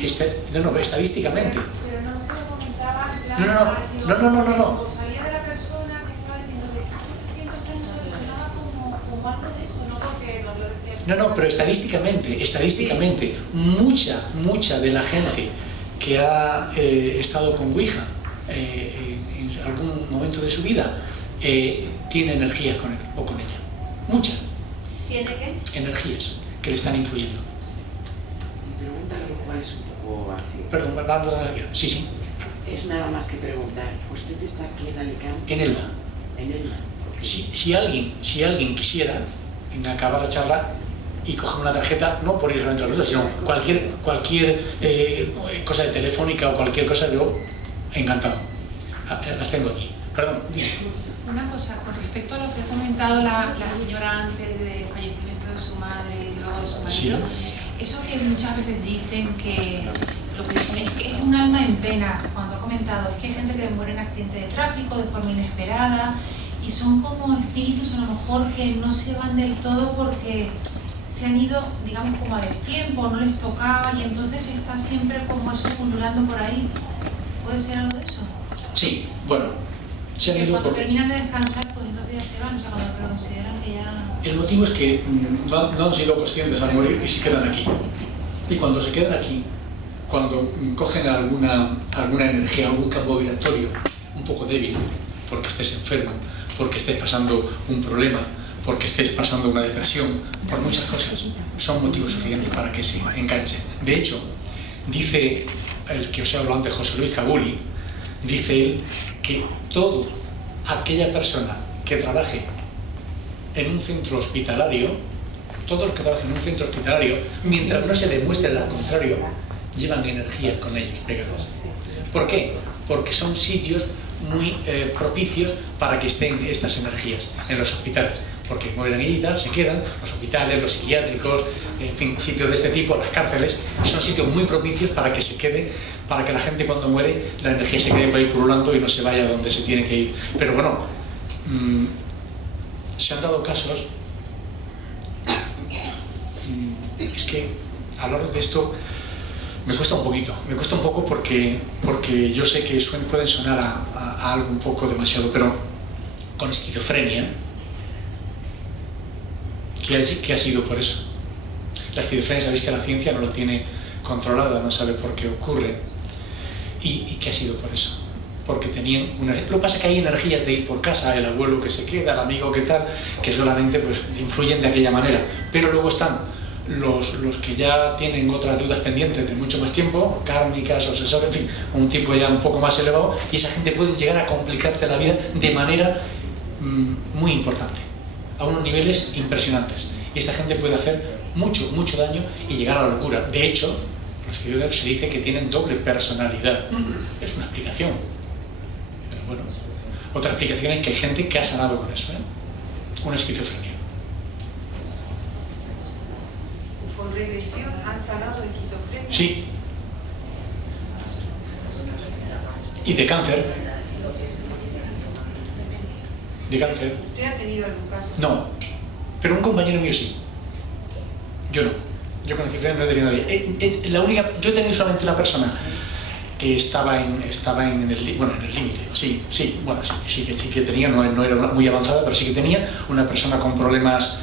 Estadísticamente. Pero no se lo comentaba en plan, No. salía de la persona que estaba diciendo que hace 300 años se le sonaba como algo de eso, no porque nos lo decía. No, pero estadísticamente, mucha de la gente que ha estado con Ouija en algún momento de su vida tiene energías con él o con ella. Mucha. ¿Tiene qué? Energías que le están influyendo. Mi pregunta a lo mejor es un poco así. Perdón, vamos a ver. Sí. Es nada más que preguntar. ¿Usted está aquí en Alicante? En Elda. En Elda. Si alguien quisiera acabar la charla y coger una tarjeta, no por ir a la luz, sino cualquier cosa de telefónica o cualquier cosa, yo encantado. Las tengo aquí. Perdón, dime. Una cosa, con respecto a lo que ha comentado la señora antes del fallecimiento de su madre y luego de su marido, eso que muchas veces dicen que lo que dicen es que es un alma en pena, cuando ha comentado, es que hay gente que muere en accidente de tráfico de forma inesperada y son como espíritus a lo mejor que no se van del todo porque se han ido, digamos, como a destiempo, no les tocaba y entonces está siempre como eso pululando por ahí. ¿Puede ser algo de eso? Sí, bueno. Que cuando terminan de descansar, pues entonces ya se van, o sea, cuando consideran que ya... El motivo es que no han sido conscientes al morir y se quedan aquí. Y cuando se quedan aquí, cuando cogen alguna energía, algún campo vibratorio un poco débil, porque estés enfermo, porque estés pasando un problema, porque estés pasando una depresión, por muchas cosas, son motivos suficientes para que se enganchen. De hecho, dice el que os he hablado antes, José Luis Cabuli, dice él que toda aquella persona que trabaje en un centro hospitalario, todos los que trabajen en un centro hospitalario, mientras no se demuestre lo contrario, llevan energías con ellos pegadas. ¿Por qué? Porque son sitios muy propicios para que estén estas energías en los hospitales, porque mueren y tal, se quedan, los hospitales, los psiquiátricos, en fin, sitios de este tipo, las cárceles, son sitios muy propicios para que se quede, para que la gente cuando muere, la energía se quede por ahí pululando y no se vaya a donde se tiene que ir. Pero bueno, se han dado casos, es que hablar de esto me cuesta un poco porque yo sé que pueden sonar a algo un poco demasiado, pero con esquizofrenia, ¿qué ha sido por eso? La esquizofrenia, sabéis que la ciencia no lo tiene controlada, no sabe por qué ocurre. ¿Y qué ha sido por eso? Porque tenían lo que pasa es que hay energías de ir por casa, el abuelo que se queda, el amigo que tal, que solamente pues influyen de aquella manera. Pero luego están los que ya tienen otras deudas pendientes de mucho más tiempo, kármicas, obsesores, en fin, un tipo ya un poco más elevado, y esa gente puede llegar a complicarte la vida de manera muy importante, a unos niveles impresionantes. Y esta gente puede hacer mucho daño y llegar a la locura. De hecho, Los esquizofrénicos se dice que tienen doble personalidad. Es una explicación. Pero bueno, otra explicación es que hay gente que ha sanado con eso, una esquizofrenia. ¿Con regresión han sanado de esquizofrenia? Sí. Y de cáncer. De cáncer. ¿Usted ha tenido algún caso? No, pero un compañero mío sí. Yo no. Yo con esquizofrenia no he tenido nadie. Yo he tenido solamente una persona que estaba en el límite. Sí, que tenía, no era muy avanzada, pero sí que tenía una persona con problemas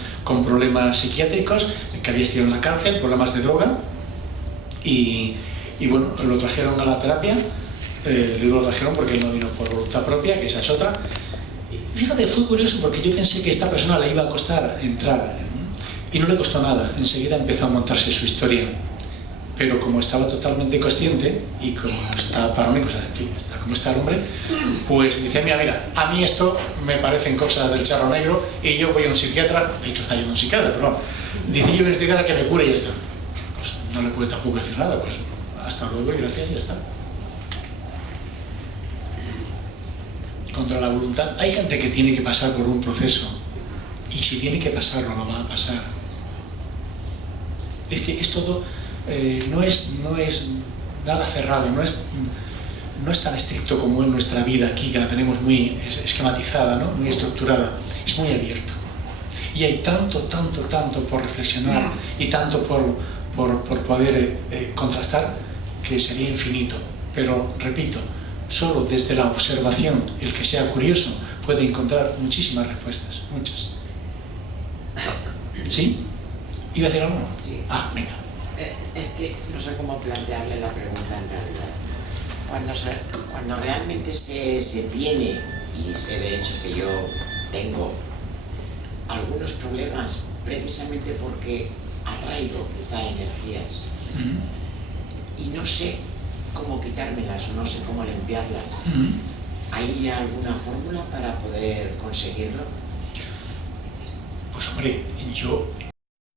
psiquiátricos, que había estado en la cárcel, problemas de droga, y bueno, lo trajeron a la terapia. Luego lo trajeron porque él no vino por voluntad propia, que esa es otra. Fíjate, fue curioso porque yo pensé que a esta persona le iba a costar entrar, y no le costó nada. Enseguida empezó a montarse su historia, pero como estaba totalmente consciente y como está paranoico, en fin, está como está el hombre, pues dice, mira, a mí esto me parecen cosas del charro negro y yo voy a un psiquiatra. De hecho está yendo a un psiquiatra, pero no, dice, yo voy a un psiquiatra que me cure y ya está. Pues no le puede tampoco decir nada, pues hasta luego y gracias, ya está. Contra la voluntad. Hay gente que tiene que pasar por un proceso, y si tiene que pasarlo, lo va a pasar. Es que es todo, no es nada cerrado, no es tan estricto como en nuestra vida aquí, que la tenemos muy esquematizada, ¿no? Muy estructurada. Es muy abierto. Y hay tanto por reflexionar y tanto por poder contrastar, que sería infinito. Pero, repito, solo desde la observación, el que sea curioso puede encontrar muchísimas respuestas, muchas. ¿Sí? ¿Iba a decir algo? Sí. Venga. Es que no sé cómo plantearle la pregunta en realidad. Cuando realmente se tiene, y sé de hecho que yo tengo algunos problemas precisamente porque atraigo quizá energías y no sé cómo quitármelas o no sé cómo limpiarlas. ¿Hay alguna fórmula para poder conseguirlo? Pues hombre, yo